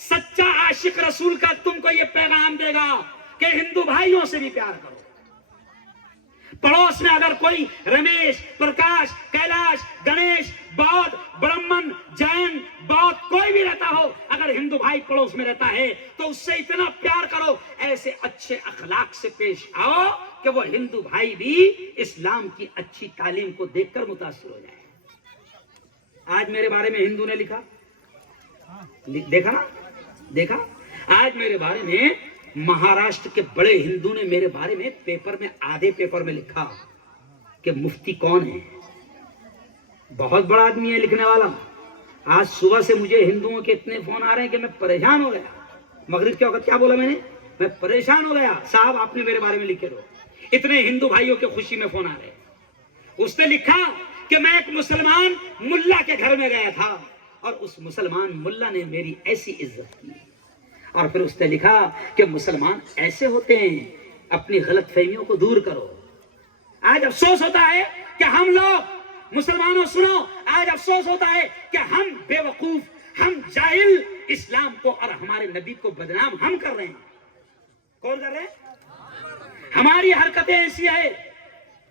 سچا عاشق رسول کا تم کو یہ پیغام دے گا کہ ہندو بھائیوں سے بھی پیار کرو. پڑوس میں اگر کوئی رمیش، پرکاش، کیلاش، گنیش، بودھ، برہمن، جین، بودھ کوئی بھی رہتا ہو، اگر ہندو بھائی پڑوس میں رہتا ہے تو اس سے اتنا پیار کرو، ایسے اچھے اخلاق سے پیش آؤ کہ وہ ہندو بھائی بھی اسلام کی اچھی تعلیم کو دیکھ کر متاثر ہو جائے. آج میرے بارے میں ہندو نے لکھا، دیکھا نا، دیکھا. آج میرے بارے میں مہاراشٹر کے بڑے ہندو نے میرے بارے میں پیپر میں، آدھے پیپر میں لکھا کہ مفتی کون ہے. بہت بڑا آدمی ہے لکھنے والا. آج صبح سے مجھے ہندوؤں کے اتنے فون آ رہے ہیں کہ میں پریشان ہو گیا. مغرب کے وقت کیا بولا میں نے؟ میں پریشان ہو گیا. صاحب آپ نے میرے بارے میں لکھے دو. اتنے ہندو بھائیوں کے خوشی میں فون آ رہے. اس نے لکھا کہ میں ایک مسلمان ملا کے گھر میں گیا تھا اور اس مسلمان ملا نے میری ایسی عزت کی. اور پھر اس نے لکھا کہ مسلمان ایسے ہوتے ہیں, اپنی غلط فہمیوں کو دور کرو. آج افسوس ہوتا ہے کہ ہم لوگ مسلمانوں سنو, آج افسوس ہوتا ہے کہ ہم بے وقوف, ہم جاہل اسلام کو اور ہمارے نبی کو بدنام ہم کر رہے ہیں. کون کر رہے ہیں؟ ہماری حرکتیں ایسی ہے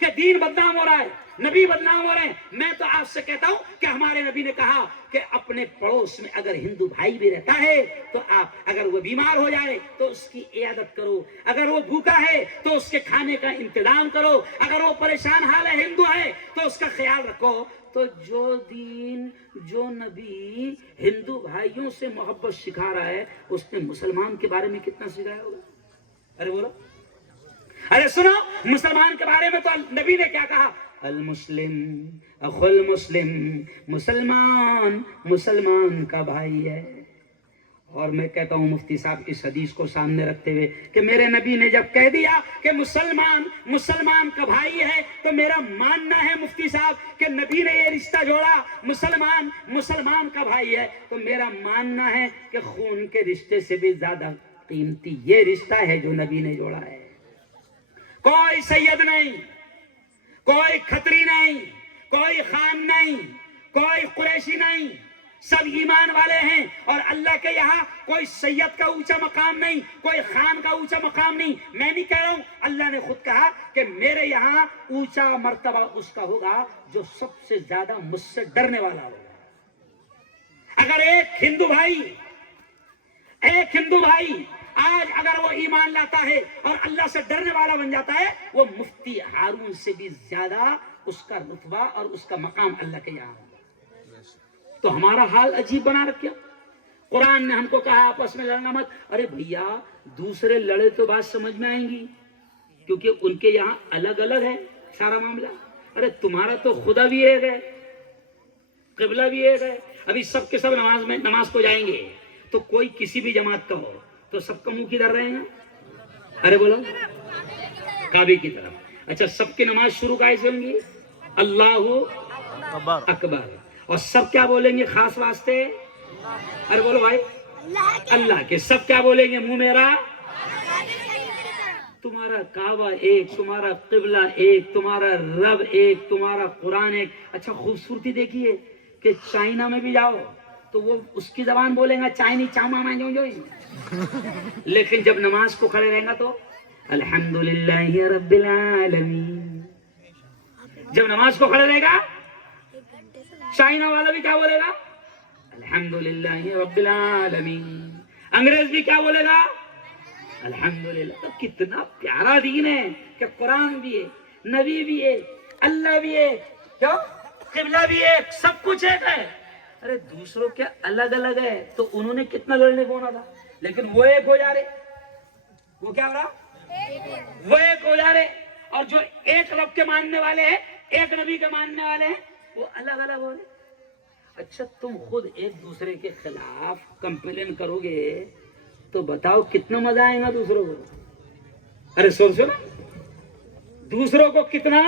کہ دین بدنام ہو رہا ہے, نبی بدنام ہو رہے ہیں. میں تو آپ سے کہتا ہوں کہ ہمارے نبی نے کہا کہ اپنے پڑوس میں اگر ہندو بھائی بھی رہتا ہے تو آپ اگر وہ بیمار ہو جائے تو اس کی عیادت کرو, اگر وہ بھوکا ہے تو اس کے کھانے کا انتظام کرو, اگر وہ پریشان حال ہے ہندو ہے تو اس کا خیال رکھو. تو جو دین, جو نبی ہندو بھائیوں سے محبت سکھا رہا ہے, اس نے مسلمان کے بارے میں کتنا سکھایا ہوگا؟ ارے بولو, ارے سنو, مسلمان کے بارے میں تو نبی نے کیا کہا؟ المسلم اخو المسلم, مسلمان مسلمان کا بھائی ہے. اور میں کہتا ہوں مفتی صاحب اس حدیث کو سامنے رکھتے ہوئے کہ میرے نبی نے جب کہہ دیا کہ مسلمان مسلمان کا بھائی ہے تو میرا ماننا ہے مفتی صاحب کہ نبی نے یہ رشتہ جوڑا, مسلمان مسلمان کا بھائی ہے, تو میرا ماننا ہے کہ خون کے رشتے سے بھی زیادہ قیمتی یہ رشتہ ہے جو نبی نے جوڑا ہے. کوئی سید نہیں, کوئی کھتری نہیں, کوئی خان نہیں, کوئی قریشی نہیں, سب ایمان والے ہیں. اور اللہ کے یہاں کوئی سید کا اونچا مقام نہیں, کوئی خان کا اونچا مقام نہیں. میں نہیں کہہ رہا ہوں, اللہ نے خود کہا کہ میرے یہاں اونچا مرتبہ اس کا ہوگا جو سب سے زیادہ مجھ سے ڈرنے والا ہوگا. اگر ایک ہندو بھائی آج اگر وہ ایمان لاتا ہے اور اللہ سے ڈرنے والا بن جاتا ہے, وہ مفتی ہارون سے بھی زیادہ اس کا رتبہ اور اس کا مقام اللہ کے یہاں ہوگا. تو ہمارا حال عجیب بنا رکھا. قرآن نے ہم کو کہا آپس میں لڑنا مت. ارے بھیا دوسرے لڑے تو بات سمجھ میں آئیں گی کیونکہ ان کے یہاں الگ الگ ہے سارا معاملہ. ارے تمہارا تو خدا بھی ایک ہے, قبلہ بھی ایک ہے. ابھی سب کے سب نماز کو جائیں گے تو کوئی کسی بھی جماعت کا ہو تو سب کا منہ کدھر رہے گا؟ ارے بولو, کعبے کی طرف. اچھا سب کی نماز شروع کیسے ہوں گی؟ اللہ اکبر. اور سب کیا بولیں گے خاص واسطے؟ ارے بولو بھائی, اللہ کے. سب کیا بولیں گے؟ منہ میرا. تمہارا کعبہ ایک, تمہارا قبلہ ایک, تمہارا رب ایک, تمہارا قرآن ایک. اچھا خوبصورتی دیکھیے کہ چائنا میں بھی جاؤ تو وہ اس کی زبان بولیں گا چائنی چاما میں جو, لیکن جب نماز کو کھڑے رہیں گا تو الحمدللہ رب العالمین. جب نماز کو کھڑے رہے گا چائنا والا بھی کیا بولے گا؟ الحمدللہ رب العالمین. انگریز بھی کیا بولے گا؟ الحمدللہ. تو کتنا پیارا دین ہے کہ قرآن بھی ہے, نبی بھی ہے, اللہ بھی ہے, کیوں قبلہ بھی ایک, سب کچھ ایک ہے. ارے دوسروں کے الگ الگ ہے تو انہوں نے کتنا لڑنے کو ہونا تھا, لیکن وہ ایک ہو جا رہے. وہ کیا ہو رہا؟ وہ ایک ہو جا رہے. اور جو ایک رب کے ماننے والے ہیں, ایک نبی کے ماننے والے ہیں, وہ الگ الگ ہو رہے. اچھا تم خود ایک دوسرے کے خلاف کمپلین کرو گے تو بتاؤ کتنا مزہ آئے گا دوسروں کو؟ ارے سوچو نا, دوسروں کو کتنا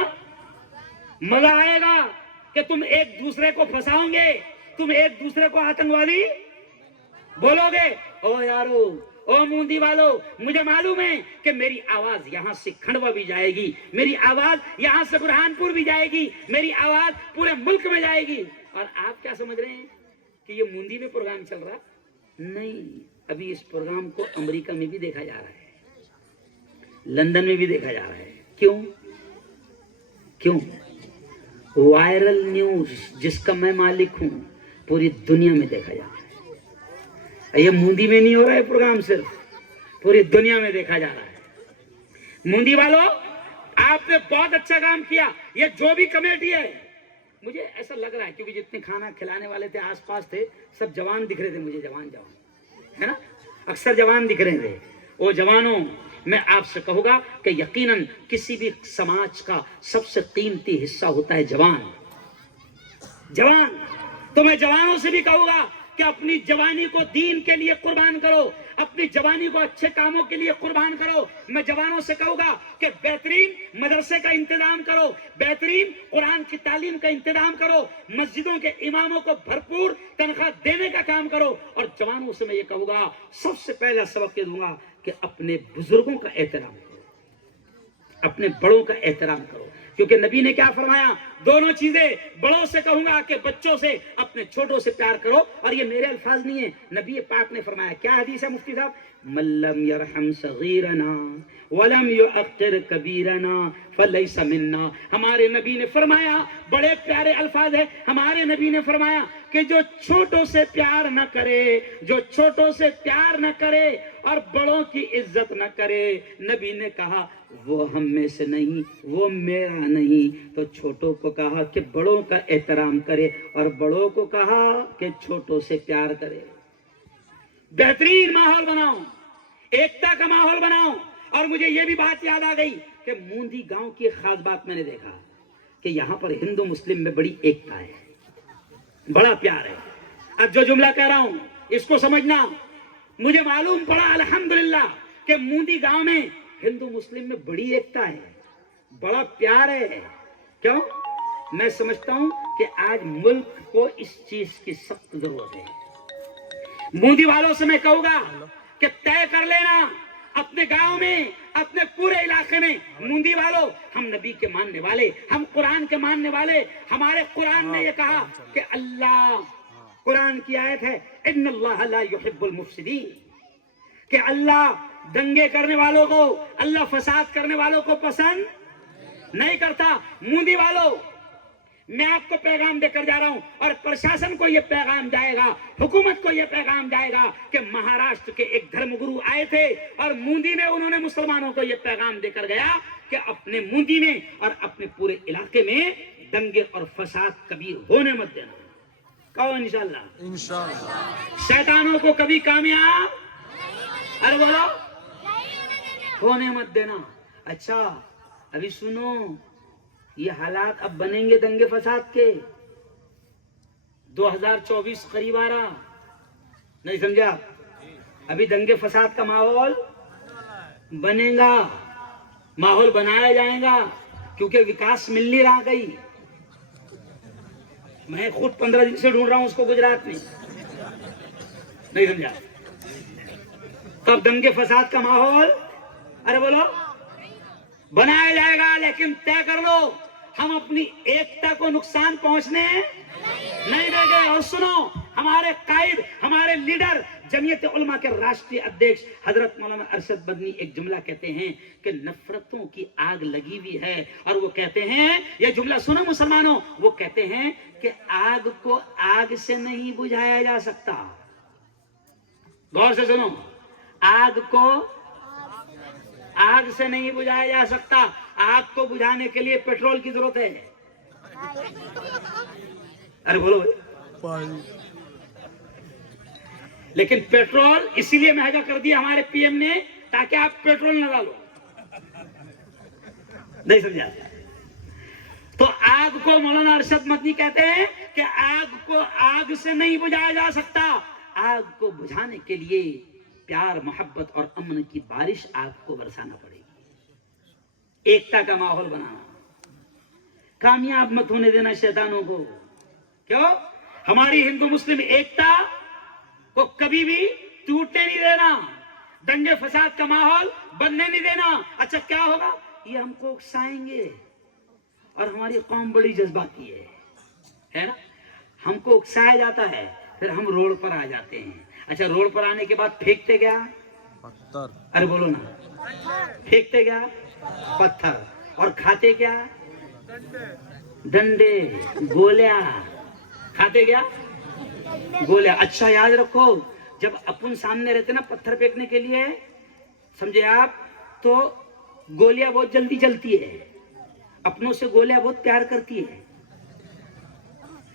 مزہ آئے گا کہ تم ایک دوسرے کو پھنساؤ گے, تم ایک دوسرے کو آتنکوادی بولو گے. او یارو, او موندی والو, مجھے معلوم ہے کہ میری آواز یہاں سے کھنڈوا بھی جائے گی, میری آواز یہاں سے برہان پور بھی جائے گی, میری آواز پورے ملک میں جائے گی. اور آپ کیا سمجھ رہے ہیں کہ یہ موندی میں پروگرام چل رہا؟ نہیں, ابھی اس پروگرام کو امریکہ میں بھی دیکھا جا رہا ہے, لندن میں بھی دیکھا جا رہا ہے. کیوں؟ وائرل نیوز جس کا میں مالک ہوں پوری دنیا میں دیکھا جا رہا ہے. یہ موندی میں نہیں ہو رہا ہے پروگرام, صرف پوری دنیا میں دیکھا جا رہا ہے. موندی والوں, آپ نے بہت اچھا کام کیا. یہ جو بھی کمیٹی ہے, مجھے ایسا لگ رہا ہے کیونکہ جتنے کھانا کھلانے والے تھے آس پاس تھے سب جوان دکھ رہے تھے مجھے, جوان ہے نا, اکثر جوان دکھ رہے تھے. وہ جوانوں, میں آپ سے کہوں گا کہ یقیناً کسی بھی سماج کا سب سے قیمتی حصہ ہوتا ہے جوان. تو میں جوانوں سے بھی کہوں گا کہ اپنی جوانی کو دین کے لیے قربان کرو, اپنی جوانی کو اچھے کاموں کے لیے قربان کرو. میں جوانوں سے کہوں گا کہ بہترین مدرسے کا انتظام کرو, بہترین قرآن کی تعلیم کا انتظام کرو, مسجدوں کے اماموں کو بھرپور تنخواہ دینے کا کام کرو. اور جوانوں سے میں یہ کہوں گا, سب سے پہلا سبق یہ دوں گا کہ اپنے بزرگوں کا احترام کرو, اپنے بڑوں کا احترام کرو. کیونکہ نبی نے کیا فرمایا؟ دونوں چیزیں, بڑوں سے کہوں گا کہ بچوں سے, اپنے چھوٹوں سے پیار کرو. اور یہ میرے الفاظ نہیں ہیں, نبی پاک نے فرمایا. کیا حدیث ہے مفتی صاحب؟ من لم یرحم صغیرنا ولم یؤقر کبیرنا فلیس منا. ہمارے نبی نے فرمایا, بڑے پیارے الفاظ ہے, ہمارے نبی نے فرمایا کہ جو چھوٹوں سے پیار نہ کرے, جو چھوٹوں سے پیار نہ کرے اور بڑوں کی عزت نہ کرے, نبی نے کہا وہ ہم میں سے نہیں, وہ میرا نہیں. تو چھوٹوں کو کہا کہ بڑوں کا احترام کرے, اور بڑوں کو کہا کہ چھوٹوں سے پیار کرے. بہترین ماحول بناؤ, ایکتا کا ماحول بناؤ. اور مجھے یہ بھی بات یاد آ گئی کہ موندی گاؤں کی خاص بات میں نے دیکھا کہ یہاں پر ہندو مسلم میں بڑی ایکتا ہے, بڑا پیار ہے. اب جو جملہ کہہ رہا ہوں اس کو سمجھنا. مجھے معلوم پڑا الحمدللہ کہ موندی گاؤں میں ہندو مسلم میں بڑی ایکتا ہے, بڑا پیار ہے. کیوں؟ میں سمجھتا ہوں کہ آج ملک کو اس چیز کی سخت ضرورت ہے. موندی والوں سے میں کہوں گا کہ طے کر لینا اپنے گاؤں میں, اپنے پورے علاقے میں, موندی والوں, ہم نبی کے ماننے والے, ہم قرآن کے ماننے والے. ہمارے قرآن نے یہ کہا کہ اللہ, قرآن کی آیت ہے ان اللہ لا يحب المفسدین, کہ اللہ دنگے کرنے والوں کو, اللہ فساد کرنے والوں کو پسند نہیں کرتا. موندی والوں, میں آپ کو پیغام دے کر جا رہا ہوں, اور پرشاسن کو یہ پیغام جائے گا, حکومت کو یہ پیغام جائے گا کہ مہاراشٹر کے ایک دھرم گرو آئے تھے اور موندی میں انہوں نے مسلمانوں کو یہ پیغام دے کر گیا کہ اپنے موندی میں اور اپنے پورے علاقے میں دنگے اور فساد کبھی ہونے مت دینا. کہو انشاءاللہ. شیطانوں کو کبھی کامیاب, ارے بولو, ہونے مت دینا. اچھا ابھی سنو, یہ حالات اب بنیں گے دنگے فساد کے. 2024 قریب آ رہا, نہیں سمجھا؟ ابھی دنگے فساد کا ماحول بنے گا, ماحول بنایا جائے گا, کیونکہ وکاس مل نہیں رہا کہیں. میں خود 15 دن سے ڈھونڈ رہا ہوں اس کو گجرات میں, نہیں سمجھا؟ تب دنگے فساد کا ماحول, ارے بولو, بنایا جائے گا. لیکن طے کر لو, ہم اپنی ایکتا کو نقصان پہنچنے نہیں دیں گے. اور سنو, ہمارے قائد, ہمارے لیڈر, جمعیت علماء کے راشٹری ادھیکش حضرت مولانا ارشد مدنی ایک جملہ کہتے ہیں کہ نفرتوں کی آگ لگی ہوئی ہے. اور وہ کہتے ہیں, یہ جملہ سنو مسلمانوں, وہ کہتے ہیں کہ آگ کو آگ سے نہیں بجھایا جا سکتا. غور سے سنو, آگ کو آگ سے نہیں بجھایا جا سکتا. آگ کو بجھانے کے لیے پیٹرول کی ضرورت ہے. ارے بولو بھائی. لیکن پیٹرول اسی لیے مہنگا کر دیا ہمارے پی ایم نے تاکہ آپ پیٹرول نہ ڈالو, نہیں سمجھا؟ تو آگ کو مولانا ارشد مدنی کہتے ہیں کہ آگ کو آگ سے نہیں بجھایا جا سکتا. آگ کو بجھانے کے لیے پیار, محبت اور امن کی بارش آگ کو برسانا پڑے گی. ایکتا کا ماحول بنانا, کامیاب مت ہونے دینا شیطانوں کو. کیوں؟ ہماری ہندو مسلم ایکتا کو کبھی بھی ٹوٹنے نہیں دینا, دنگے فساد کا ماحول بننے نہیں دینا. اچھا کیا ہوگا؟ یہ ہم کو اکسائیں گے, اور ہماری قوم بڑی جذباتی ہے نا, ہم کو اکسایا جاتا ہے, پھر ہم روڈ پر آ جاتے ہیں. اچھا روڈ پر آنے کے بعد پھینکتے کیا؟ پتھر. ارے بولو نا, پھینکتے کیا؟ پتھر. اور کھاتے کیا؟ ڈنڈے, گولیاں. کھاتے کیا؟ گولیاں. اچھا یاد رکھو, جب اپن سامنے رہتے نا پتھر پھینکنے کے لیے, سمجھے آپ, تو گولیاں بہت جلدی چلتی ہے, اپنوں سے گولیاں بہت پیار کرتی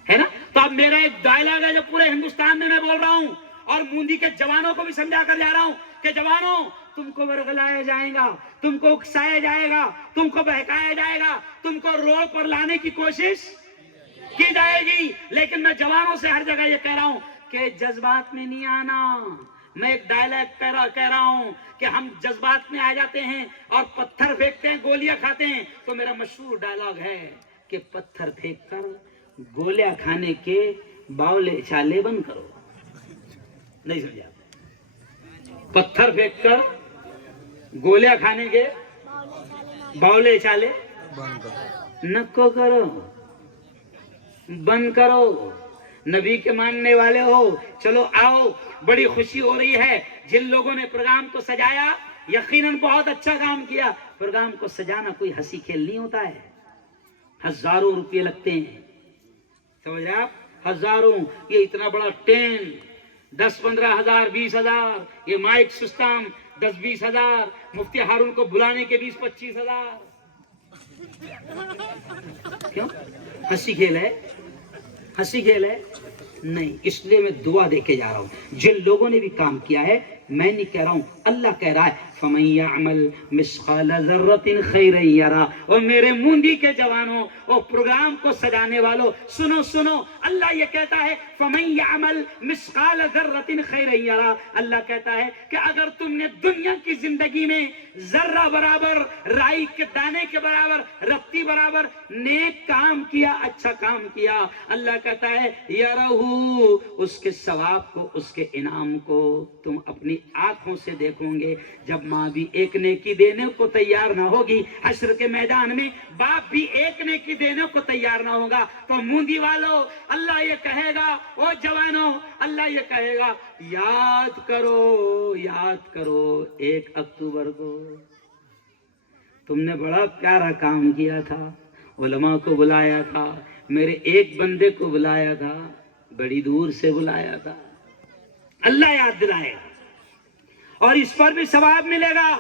ہے نا. تو اب میرا ایک ڈائلاگ ہے جو پورے ہندوستان میں بول رہا ہوں, اور موندی کے جوانوں کو بھی سمجھا کر جا رہا ہوں کہ جوانوں, تم کو ورغلایا جائے گا, تم کو اکسایا جائے گا, تم کو بہکایا جائے گا, تم کو روڈ پر لانے کی کوشش کی جائے گی. لیکن میں جوانوں سے ہر جگہ یہ کہہ رہا ہوں کہ جذبات میں نہیں آنا, میں ایک ڈائلیگ کہہ رہا ہوں کہ ہم جذبات میں آ جاتے ہیں اور پتھر پھینکتے ہیں، گولیاں کھاتے ہیں. تو میرا مشہور ڈائلاگ ہے کہ پتھر پھینک کر گولیاں کھانے کے باولے چالے بند کرو. نہیں سمجھا؟ پتھر پھینک کر گولیاں کھانے کے باولے چالے نکو کرو، بند کرو. نبی کے ماننے والے ہو، چلو آؤ. بڑی خوشی ہو رہی ہے جن لوگوں نے پروگرام کو سجایا، یقیناً بہت اچھا کام کیا. پروگرام کو سجانا کوئی ہنسی کھیل نہیں ہوتا ہے، ہزاروں روپے لگتے ہیں. سمجھ رہے آپ؟ ہزاروں. یہ اتنا بڑا ٹینٹ 10-15 ہزار 20 ہزار، یہ مائک سسٹم 10-20 ہزار، مفتی ہارون کو بلانے کے 20-25 ہزار. کیوں؟ ہنسی کھیل ہے؟ ہنسی کھیل ہے؟ نہیں. اس لیے میں دعا دے کے جا رہا ہوں جن لوگوں نے بھی کام کیا ہے. میں نہیں کہہ رہا ہوں، اللہ کہہ رہا ہے فَمَن يَعْمَلْ مِثْقَالَ ذَرَّةٍ خَيْرًا يَرَهُ. اور میرے موندی کے جوانوں اور پروگرام کو سجانے والوں، سنو سنو، اللہ یہ کہتا ہے فَمَن يَعْمَلْ مِثْقَالَ ذَرَّةٍ خَيْرًا يَرَهُ. اللہ کہتا ہے کہ اگر تم نے دنیا کی زندگی میں ذرہ برابر، رائی کے دانے کے برابر، رتی برابر نیک کام کیا، اچھا کام کیا، اللہ کہتا ہے یَرَهُ، اس کے ثواب کو، اس کے انعام کو تم اپنی آنکھوں سے دیکھو گے. جب ماں بھی ایک نیکی دینے کو تیار نہ ہوگی، حشر کے میدان میں باپ بھی ایک نیکی دینے کو تیار نہ ہوگا، تو موندی والو اللہ یہ کہے گا، او جوانوں اللہ یہ کہے گا یاد کرو، یاد کرو 1 اکتوبر کو تم نے بڑا پیارا کام کیا تھا، علماء کو بلایا تھا، میرے ایک بندے کو بلایا تھا، بڑی دور سے بلایا تھا. اللہ یاد دلائے گا اور اس پر بھی ثواب ملے گا.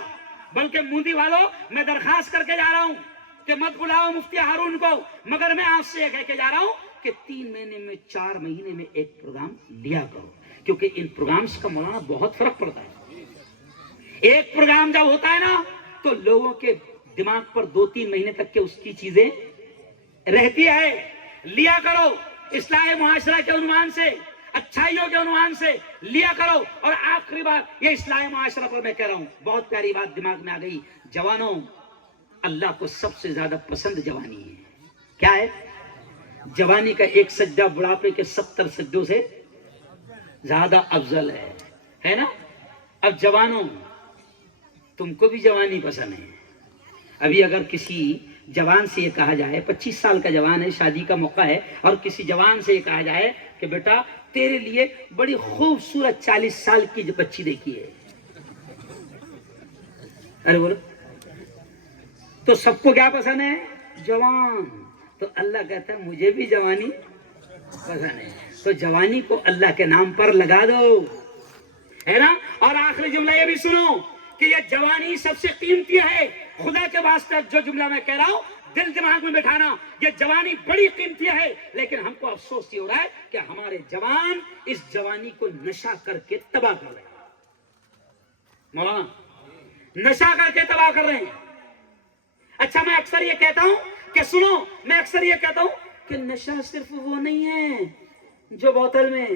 بلکہ موندی والوں میں درخواست کر کے جا رہا ہوں کہ مت بلاؤ مفتی ہارون کو، مگر میں آپ سے یہ کہہ کے جا رہا ہوں کہ 3 مہینے میں 4 مہینے میں ایک پروگرام لیا کرو، کیونکہ ان پروگرامز کا مولانا بہت فرق پڑتا ہے. ایک پروگرام جب ہوتا ہے نا تو لوگوں کے دماغ پر 2-3 مہینے تک کے اس کی چیزیں رہتی ہے. لیا کرو اصلاح معاشرہ کے عنوان سے، اچھائیوں کے عنوان سے لیا کرو. اور آخری بات یہ اصلاح معاشرہ پر میں کہہ رہا ہوں، بہت پیاری بات دماغ میں آ گئی. جوانوں، اللہ کو سب سے زیادہ پسند جوانی ہے. کیا ہے؟ جوانی کا ایک سجدہ بڑھاپے کے 70 سجدوں سے زیادہ افضل ہے نا. اب جوانوں، تم کو بھی جوانی پسند ہے. ابھی اگر کسی جوان سے یہ کہا جائے، 25 سال کا جوان ہے، شادی کا موقع ہے، اور کسی جوان سے یہ کہا جائے کہ بیٹا تیرے لیے بڑی خوبصورت 40 سال کی جو بچی دیکھی ہے، ارے بولو، تو سب کو کیا پسند ہے؟ جوان. تو اللہ کہتا ہے مجھے بھی جوانی پسند ہے. تو جوانی کو اللہ کے نام پر لگا دو، ہے نا. اور آخری جملہ یہ بھی سنو کہ یہ جوانی سب سے قیمتی ہے. خدا کے واسطے جو جملہ میں کہہ رہا ہوں دل دماغ میں بٹھانا، یہ جوانی بڑی قیمتی ہے. لیکن ہم کو افسوس یہ ہو رہا ہے کہ ہمارے جوان اس جوانی کو نشہ کر کے تباہ کر رہے ہیں. مولانا نشہ کر کے تباہ کر رہے ہیں. اچھا میں اکثر یہ کہتا ہوں کہ سنو، میں اکثر یہ کہتا ہوں کہ نشہ صرف وہ نہیں ہے جو بوتل میں.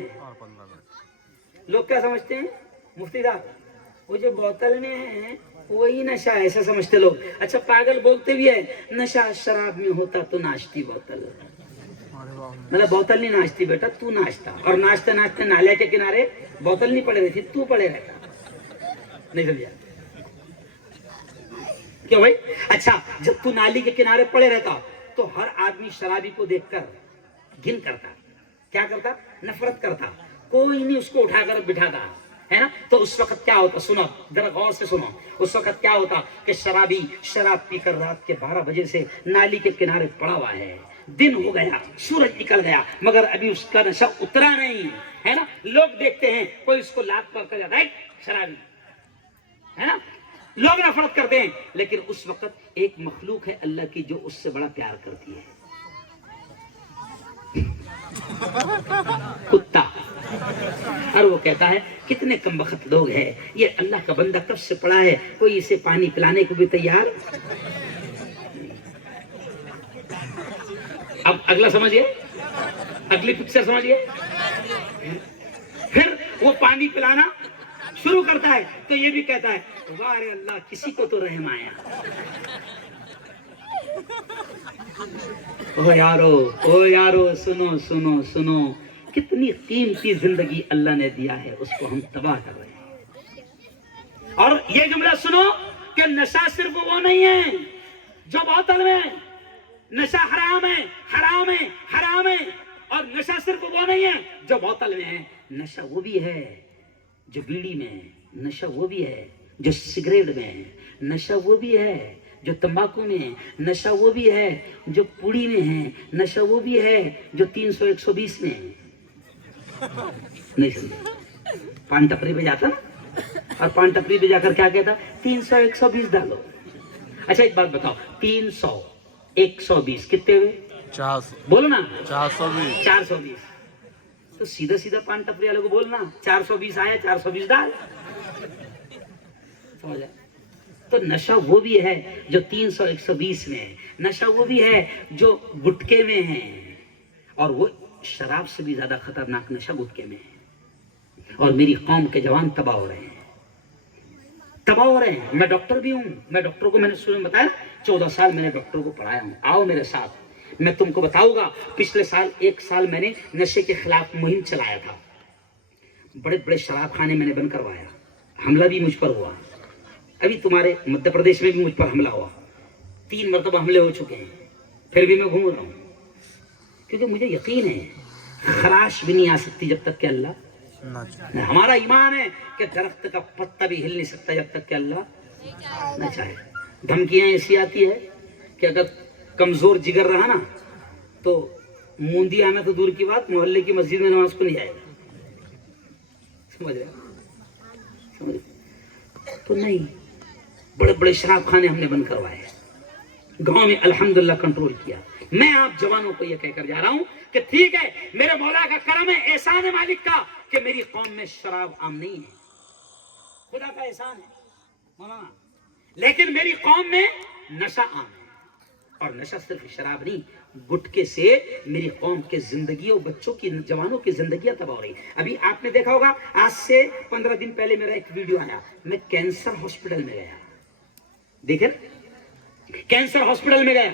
لوگ کیا سمجھتے ہیں مفتی صاحب؟ وہ جو بوتل میں ہے وہی نشہ ہے، ایسا سمجھتے لوگ. اچھا پاگل بولتے بھی ہے نشہ شراب میں ہوتا تو ناشتی بوتل، مطلب بوتل نہیں ناشتی بیٹا، تو ناشتا. اور ناشتے ناشتے نالے کے کنارے بوتل نہیں پڑے رہتی، تو پڑے رہتا. نہیں سمجھا کیوں بھائی؟ اچھا جب تو نالی کے کنارے پڑے رہتا تو ہر آدمی شرابی کو دیکھ کر گھن کرتا، کیا کرتا؟ نفرت کرتا. کوئی نہیں اس کو اٹھا کر بٹھاتا، ہے نا. تو اس وقت کیا ہوتا؟ سنو ذرا غور سے سنو. اس وقت کیا ہوتا کہ شرابی شراب پی کر رات کے 12 بجے سے نالی کے کنارے پڑا ہوا ہے، دن ہو گیا، سورج نکل گیا، مگر ابھی اس کا نشہ اترا نہیں ہے نا. لوگ دیکھتے ہیں، کوئی اس کو لات کر کے جاتا ہے شرابی، ہے نا. لوگ نفرت کرتے ہیں. لیکن اس وقت ایک مخلوق ہے اللہ کی جو اس سے بڑا پیار کرتی ہے، کتا. اور وہ کہتا ہے کتنے کم بخت لوگ ہیں، یہ اللہ کا بندہ کب سے پڑا ہے، کوئی اسے پانی پلانے کو بھی تیار. اب اگلا سمجھئے، اگلی پکچر سمجھئے. پھر وہ پانی پلانا شروع کرتا ہے تو یہ بھی کہتا ہے واہ رے اللہ کسی کو تو رحم آیا. او یارو سنو سنو سنو, کتنی قیمتی زندگی اللہ نے دیا ہے, اس کو ہم تباہ کر رہے ہیں. اور یہ جملہ سنو کہ نشہ صرف وہ نہیں ہے جو بوتل میں, نشہ حرام ہے حرام ہے حرام ہے. اور نشہ صرف وہ نہیں ہے جو بوتل میں ہے, نشہ وہ بھی ہے جو بیڑی میں ہے, نشہ وہ بھی ہے جو سگریٹ میں ہے, نشہ وہ بھی ہے جو تمباکو میں ہے, نشہ وہ بھی ہے جو پوڑی میں ہے, نشہ وہ بھی ہے جو 300 120 میں ہے. نہیں سمجھے؟ پان ٹپری پہ جاتا نا, اور پان ٹپری پہ جا کر کیا کہتا 300 120 ڈالو. اچھا ایک بات بتاؤ, 300 120 کتنے ہوئے؟ 400. بولو نا 420. 420. تو سیدھا سیدھا پان ٹپری والے کو بولنا 420 آیا 420 ڈال. سمجھا؟ تو نشہ وہ بھی ہے جو 300 120 میں ہے, نشہ وہ بھی ہے جو گٹکے میں ہے, اور وہ شراب سے بھی زیادہ خطرناک نشہ گٹکے میں ہے. اور میری قوم کے جوان تباہ ہو رہے ہیں, تباہ ہو رہے ہیں. میں ڈاکٹر بھی ہوں, میں ڈاکٹر کو میں نے شروع میں بتایا 14 سال میں نے ڈاکٹر کو پڑھایا ہوں. آؤ میرے ساتھ, میں تم کو بتاؤں گا. پچھلے سال 1 سال میں نے نشے کے خلاف مہم چلایا تھا. بڑے بڑے شراب خانے میں نے بند کروایا, حملہ بھی مجھ پر ہوا. ابھی تمہارے مدھیہ پردیش میں بھی مجھ پر حملہ ہوا, 3 مرتبہ حملے ہو چکے ہیں, پھر بھی میں گھوم رہا ہوں. کیونکہ مجھے یقین ہے خراش بھی نہیں آ سکتی جب تک کہ اللہ, ہمارا ایمان ہے کہ درخت کا پتا بھی ہل نہیں سکتا جب تک کہ اللہ نہ چاہے. دھمکیاں ایسی آتی ہے کہ اگر کمزور جگر رہا نا تو موندی آنا تو دور کی بات, محلے کی مسجد میں نماز کو نہیں آئے گا. سمجھ رہے؟ تو نہیں, بڑے بڑے شراب خانے ہم نے بند کروائے, گاؤں میں الحمدللہ کنٹرول کیا. میں آپ جوانوں کو یہ کہہ کر جا رہا ہوں کہ ٹھیک ہے میرے مولا کا کرم ہے, احسان ہے مالک کا کہ میری قوم میں شراب عام نہیں ہے, خدا کا احسان ہے مولانا, لیکن میری قوم میں نشہ عام ہے. اور نشہ صرف شراب نہیں, گٹکے سے میری قوم کے زندگی اور بچوں کی جوانوں کی زندگیاں تباہ ہو رہی. ابھی آپ نے دیکھا ہوگا آج سے 15 دن پہلے میرا ایک ویڈیو آیا, میں کینسر ہاسپٹل میں گیا, دیکھیں کینسر ہاسپٹل میں گیا,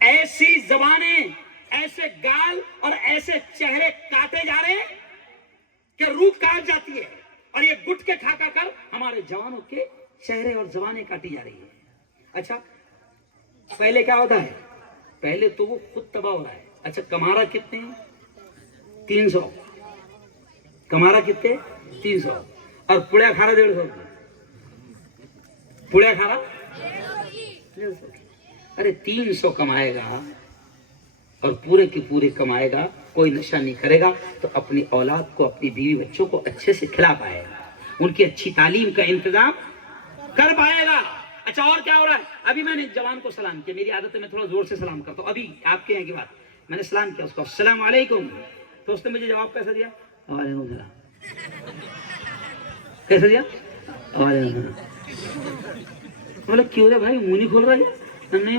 ایسی زبانیں ایسے گال اور ایسے چہرے کاٹے جا رہے ہیں کہ روح کاٹ جاتی ہے. اور یہ گٹکے کھا کر ہمارے جوانوں کے چہرے اور زبانیں کاٹی جا رہی ہیں. اچھا پہلے کیا ہوتا ہے, پہلے تو وہ خود تباہ ہو رہا ہے. اچھا کمارا کتنے ہیں؟ 300. کمارا کتنے؟ 300. اور پڑیا کھارا 150. پڑیا کھارا 150. ارے 300 کمائے گا اور پورے کی پورے کمائے گا, کوئی نشہ نہیں کرے گا تو اپنی اولاد کو, اپنی بیوی بچوں کو اچھے سے کھلا پائے گا, ان کی اچھی تعلیم کا انتظام کر پائے گا. اچھا اور کیا ہو رہا ہے؟ ابھی میں نے جوان کو سلام کیا, میری عادت ہے میں تھوڑا زور سے سلام کرتا ہوں. ابھی آپ کے یہاں کی بات, میں نے سلام کیا اس کو, السلام علیکم, تو اس نے مجھے جواب کیسا دیا؟ وعلیکم السلام. کیسا دیا؟ وعلیکم السلام. بولے کیوں رے بھائی منہ نہیں کھول رہا ہے؟ نہیں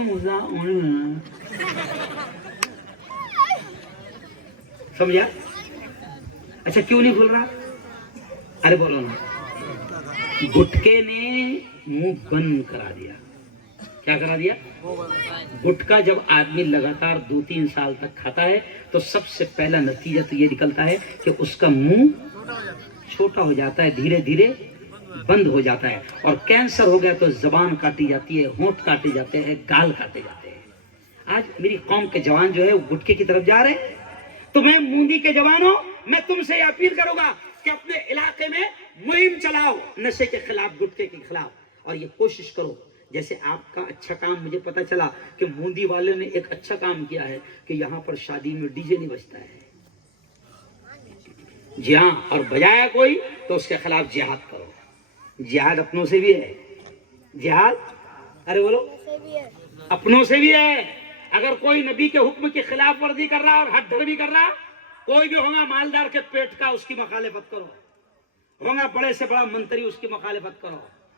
سمجھا؟ اچھا کیوں نہیں کھل رہا؟ ارے بولو نا, گٹکے نے منہ بند کرا دیا. کیا کرا دیا؟ گٹکا جب آدمی لگاتار 2-3 سال تک کھاتا ہے تو سب سے پہلا نتیجہ تو یہ نکلتا ہے کہ اس کا منہ چھوٹا ہو جاتا ہے, دھیرے دھیرے بند ہو جاتا ہے. اور کینسر ہو گیا تو زبان کاٹی جاتی ہے, ہونٹ کاٹے جاتے ہیں, گال کاٹے جاتے ہیں. آج میری قوم کے جوان جو ہے وہ گٹکے کی طرف جا رہے ہیں. تو میں موندی کے جوانوں, میں تم سے یہ اپیل کروں گا کہ اپنے علاقے میں مہم چلاؤ نشے کے خلاف, گٹکے کے خلاف. اور یہ کوشش کرو, جیسے آپ کا اچھا کام مجھے پتا چلا کہ موندی والے نے ایک اچھا کام کیا ہے کہ یہاں پر شادی میں ڈی جے نہیں بجتا ہے. جی ہاں, اور بجایا کوئی تو اس کے خلاف جہاد کرو. جہاد اپنوں سے بھی ہے, جہاد ارے بولو اپنوں سے بھی ہے. اگر کوئی نبی کے حکم کی خلاف ورزی کر رہا اور حد دھر بھی کر رہا, کوئی بھی ہوگا مالدار کے پیٹ کا, اس کی مخالفت کرو. ہوگا بڑے سے بڑا منتری, اس کی مخالفت کرو,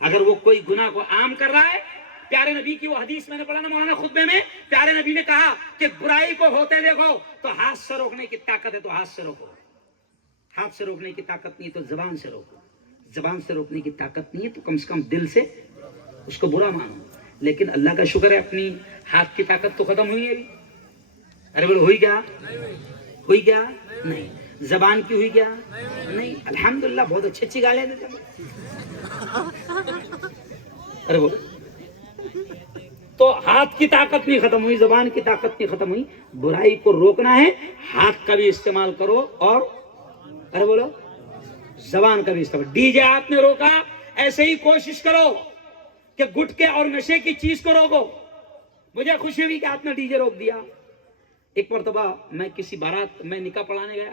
اگر وہ کوئی گناہ کو عام کر رہا ہے, پیارے نبی کی وہ حدیث میں نے پڑھا نا مولانا خطبے میں, پیارے نبی نے کہا کہ برائی کو ہوتے دیکھو تو ہاتھ سے روکنے کی طاقت ہے تو ہاتھ سے روکو. ہاتھ سے روکنے کی طاقت نہیں ہے تو زبان سے روکو. زبان سے روکنے کی طاقت نہیں ہے تو کم سے کم دل سے اس کو برا مانو. لیکن اللہ کا شکر ہے اپنی ہاتھ کی طاقت تو ختم ہوئی ہے ابھی. ارے بولو ہوئی کیا؟ ہوئی کیا؟ نہیں. زبان کی ہوئی کیا؟ نہیں. الحمدللہ بہت اچھی اچھی گالیں دیتے ہیں. ارے بولو. تو ہاتھ کی طاقت نہیں ختم ہوئی, زبان کی طاقت نہیں ختم ہوئی. برائی کو روکنا ہے, ہاتھ کا بھی استعمال کرو اور ارے بولو زبان کا بھی استعمال. ڈی جے آپ نے روکا, ایسے ہی کوشش کرو کہ گٹکے اور نشے کی چیز کو روکو. مجھے خوشی ہوئی کہ آپ نے ڈی جے روک دیا. ایک مرتبہ میں کسی بارات میں نکاح پڑھانے گیا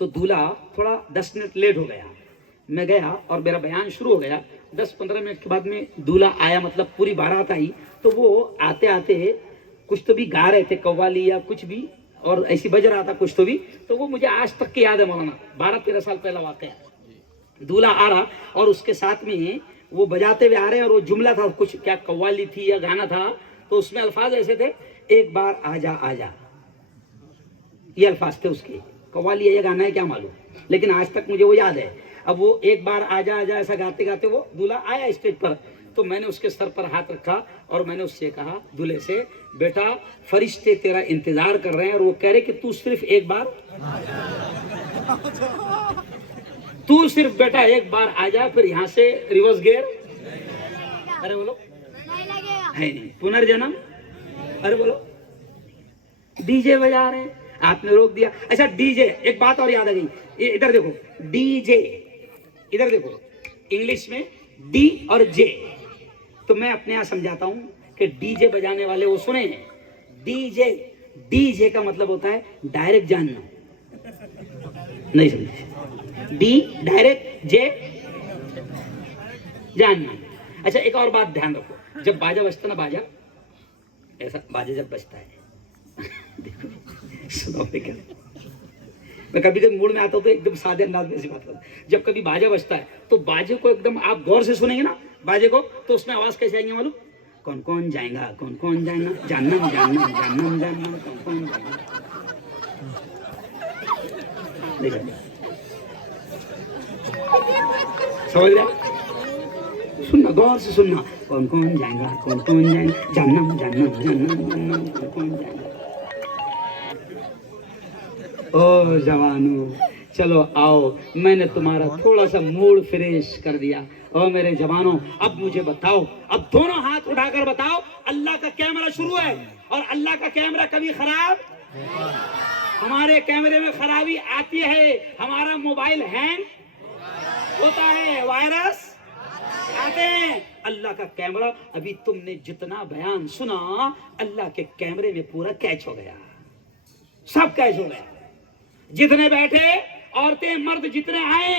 تو دولہا تھوڑا 10 منٹ لیٹ ہو گیا. میں گیا اور میرا بیان شروع ہو گیا. 10-15 منٹ کے بعد میں دولہا آیا, مطلب پوری بارات آئی. تو وہ آتے آتے کچھ تو بھی گا رہے تھے, قوالی یا کچھ بھی, اور ایسی بج رہا تھا کچھ تو بھی. تو وہ مجھے آج تک کی یاد ہے مولانا, 12-13 سال پہلا واقعہ. دولہا آ رہا اور اس کے ساتھ میں وہ بجاتے ہوئے آ رہے ہیں, اور وہ جملہ تھا کچھ, کیا قوالی تھی یا گانا تھا, تو اس میں الفاظ ایسے تھے, ایک بار آجا آجا, یہ الفاظ تھے اس کے. قوالی ہے یا گانا ہے کیا معلوم, لیکن آج تک مجھے وہ یاد ہے. اب وہ ایک بار آجا آجا ایسا گاتے گاتے وہ دولہا آیا اسٹیج پر. تو میں نے اس کے سر پر ہاتھ رکھا اور میں نے اس سے کہا, دولہے سے, بیٹا فرشتے تیرا انتظار کر رہے ہیں, اور وہ کہہ رہے کہ تو صرف ایک بار, تو صرف بیٹا ایک بار آ جا, پھر یہاں سے ریورس گیئر. ارے بولو ہے نہیں, پنرجنم. ارے بولو ڈی جے بجا رہے ہیں, آپ نے روک دیا. اچھا ڈی جے, ایک بات اور یاد آ گئی, ادھر دیکھو, ڈی جے, ادھر دیکھو, انگلش میں ڈی اور جے. تو میں اپنے یہاں سمجھاتا ہوں کہ ڈی جے بجانے والے وہ سنے ہیں, ڈی جے, ڈی جے کا مطلب ہوتا ہے ڈائریکٹ جاننا. نہیں سمجھے؟ ڈی ڈائریکٹ, جے جاننا. اچھا ایک اور بات دھیان رکھو, جب باجا بجتا نا, باجا ایسا باجا جب بجتا ہے دیکھو سنو, میں کبھی کبھی موڈ میں آتا ہوں تو ایک دم سادے انداز میں ایسی بات کرتا ہوں. جب کبھی باجا بجتا ہے تو باجے کو ایک دم آپ غور سے سنیں گے نا باجے کو, تو اس میں آواز کیسے آئیں گے معلوم؟ کون کون جائیں گا, کون کون جائیں گا, جاننا جاننا جاننا جاننا, کون کون جائیں گا. سمجھ رہے, سننا غور سے سننا, کون کون جائیں گا, کون کون جائیں گا, جاننا جاننا جاننا جاننا, کون کون جائیں گا. او جوانو, چلو آؤ, میں نے تمہارا تھوڑا سا موڈ فریش کر دیا. او میرے جوانوں, اب مجھے بتاؤ, اب دونوں ہاتھ اٹھا کر بتاؤ, اللہ کا کیمرہ شروع ہے, اور اللہ کا کیمرہ کبھی خراب, ہمارے کیمرے میں خرابی آتی ہے, ہمارا موبائل ہینگ ہوتا ہے, وائرس آتے ہیں. اللہ کا کیمرہ, ابھی تم نے جتنا بیان سنا, اللہ کے کیمرے میں پورا کیچ ہو گیا, سب کیچ ہو گیا. جتنے بیٹھے, عورتیں مرد جتنے آئے,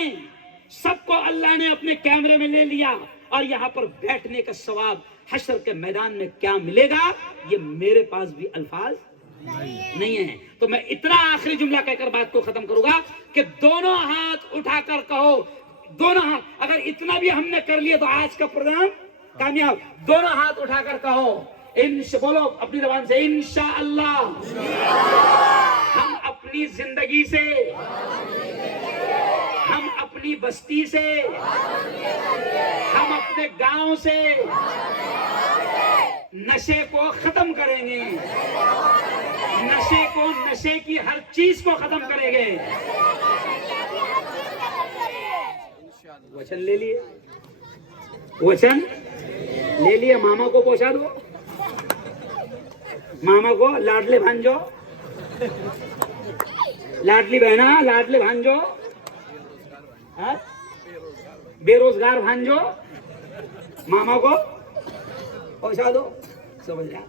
سب کو اللہ نے اپنے کیمرے میں لے لیا. اور یہاں پر بیٹھنے کا ثواب حشر کے میدان میں کیا ملے گا, یہ میرے پاس بھی الفاظ نہیں ہے. تو میں اتنا آخری جملہ کہہ کر بات کو ختم کروں گا کہ دونوں ہاتھ اٹھا کر کہو, دونوں ہاتھ, اگر اتنا بھی ہم نے کر لیا تو آج کا پروگرام کامیاب. دونوں ہاتھ اٹھا کر کہو, بولو اپنی زبان سے, انشاءاللہ ہم اپنی زندگی سے, ہم اپنی بستی سے, ہم اپنے گاؤں سے نشے کو ختم کریں گے, نشے کو, نشے کی ہر چیز کو ختم کریں گے. وچن لے لیے, وچن لے لیے, ماما کو پہنچا دو, ماما کو, لاڈلے بھانجو, لاڈلی بہنا, لاڈلے بھانجو, بے روزگار بھانجو, ماما کو پہنچا دو. سمجھ رہا,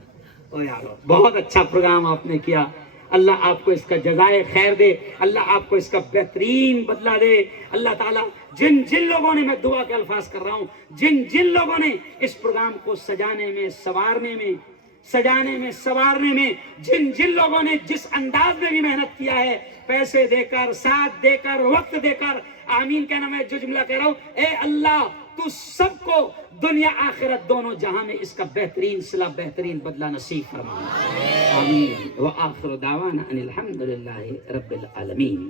او یارو بہت اچھا پروگرام آپ نے کیا, اللہ آپ کو اس کا جزائے خیر دے, اللہ آپ کو اس کا بہترین بدلہ دے. اللہ تعالیٰ جن جن لوگوں نے, میں دعا کے الفاظ کر رہا ہوں, جن جن لوگوں نے اس پروگرام کو سجانے میں, سوارنے میں, سجانے میں, سوارنے میں, جن جن لوگوں نے جس انداز میں بھی محنت کیا ہے, پیسے دے کر, ساتھ دے کر, وقت دے کر, آمین کہنا. میں جو جملہ کہہ رہا ہوں, اے اللہ تو سب کو دنیا آخرت دونوں جہاں میں اس کا بہترین صلہ, بہترین بدلہ نصیب فرما. آمین. وآخر دعوانا ان الحمدللہ رب العالمین.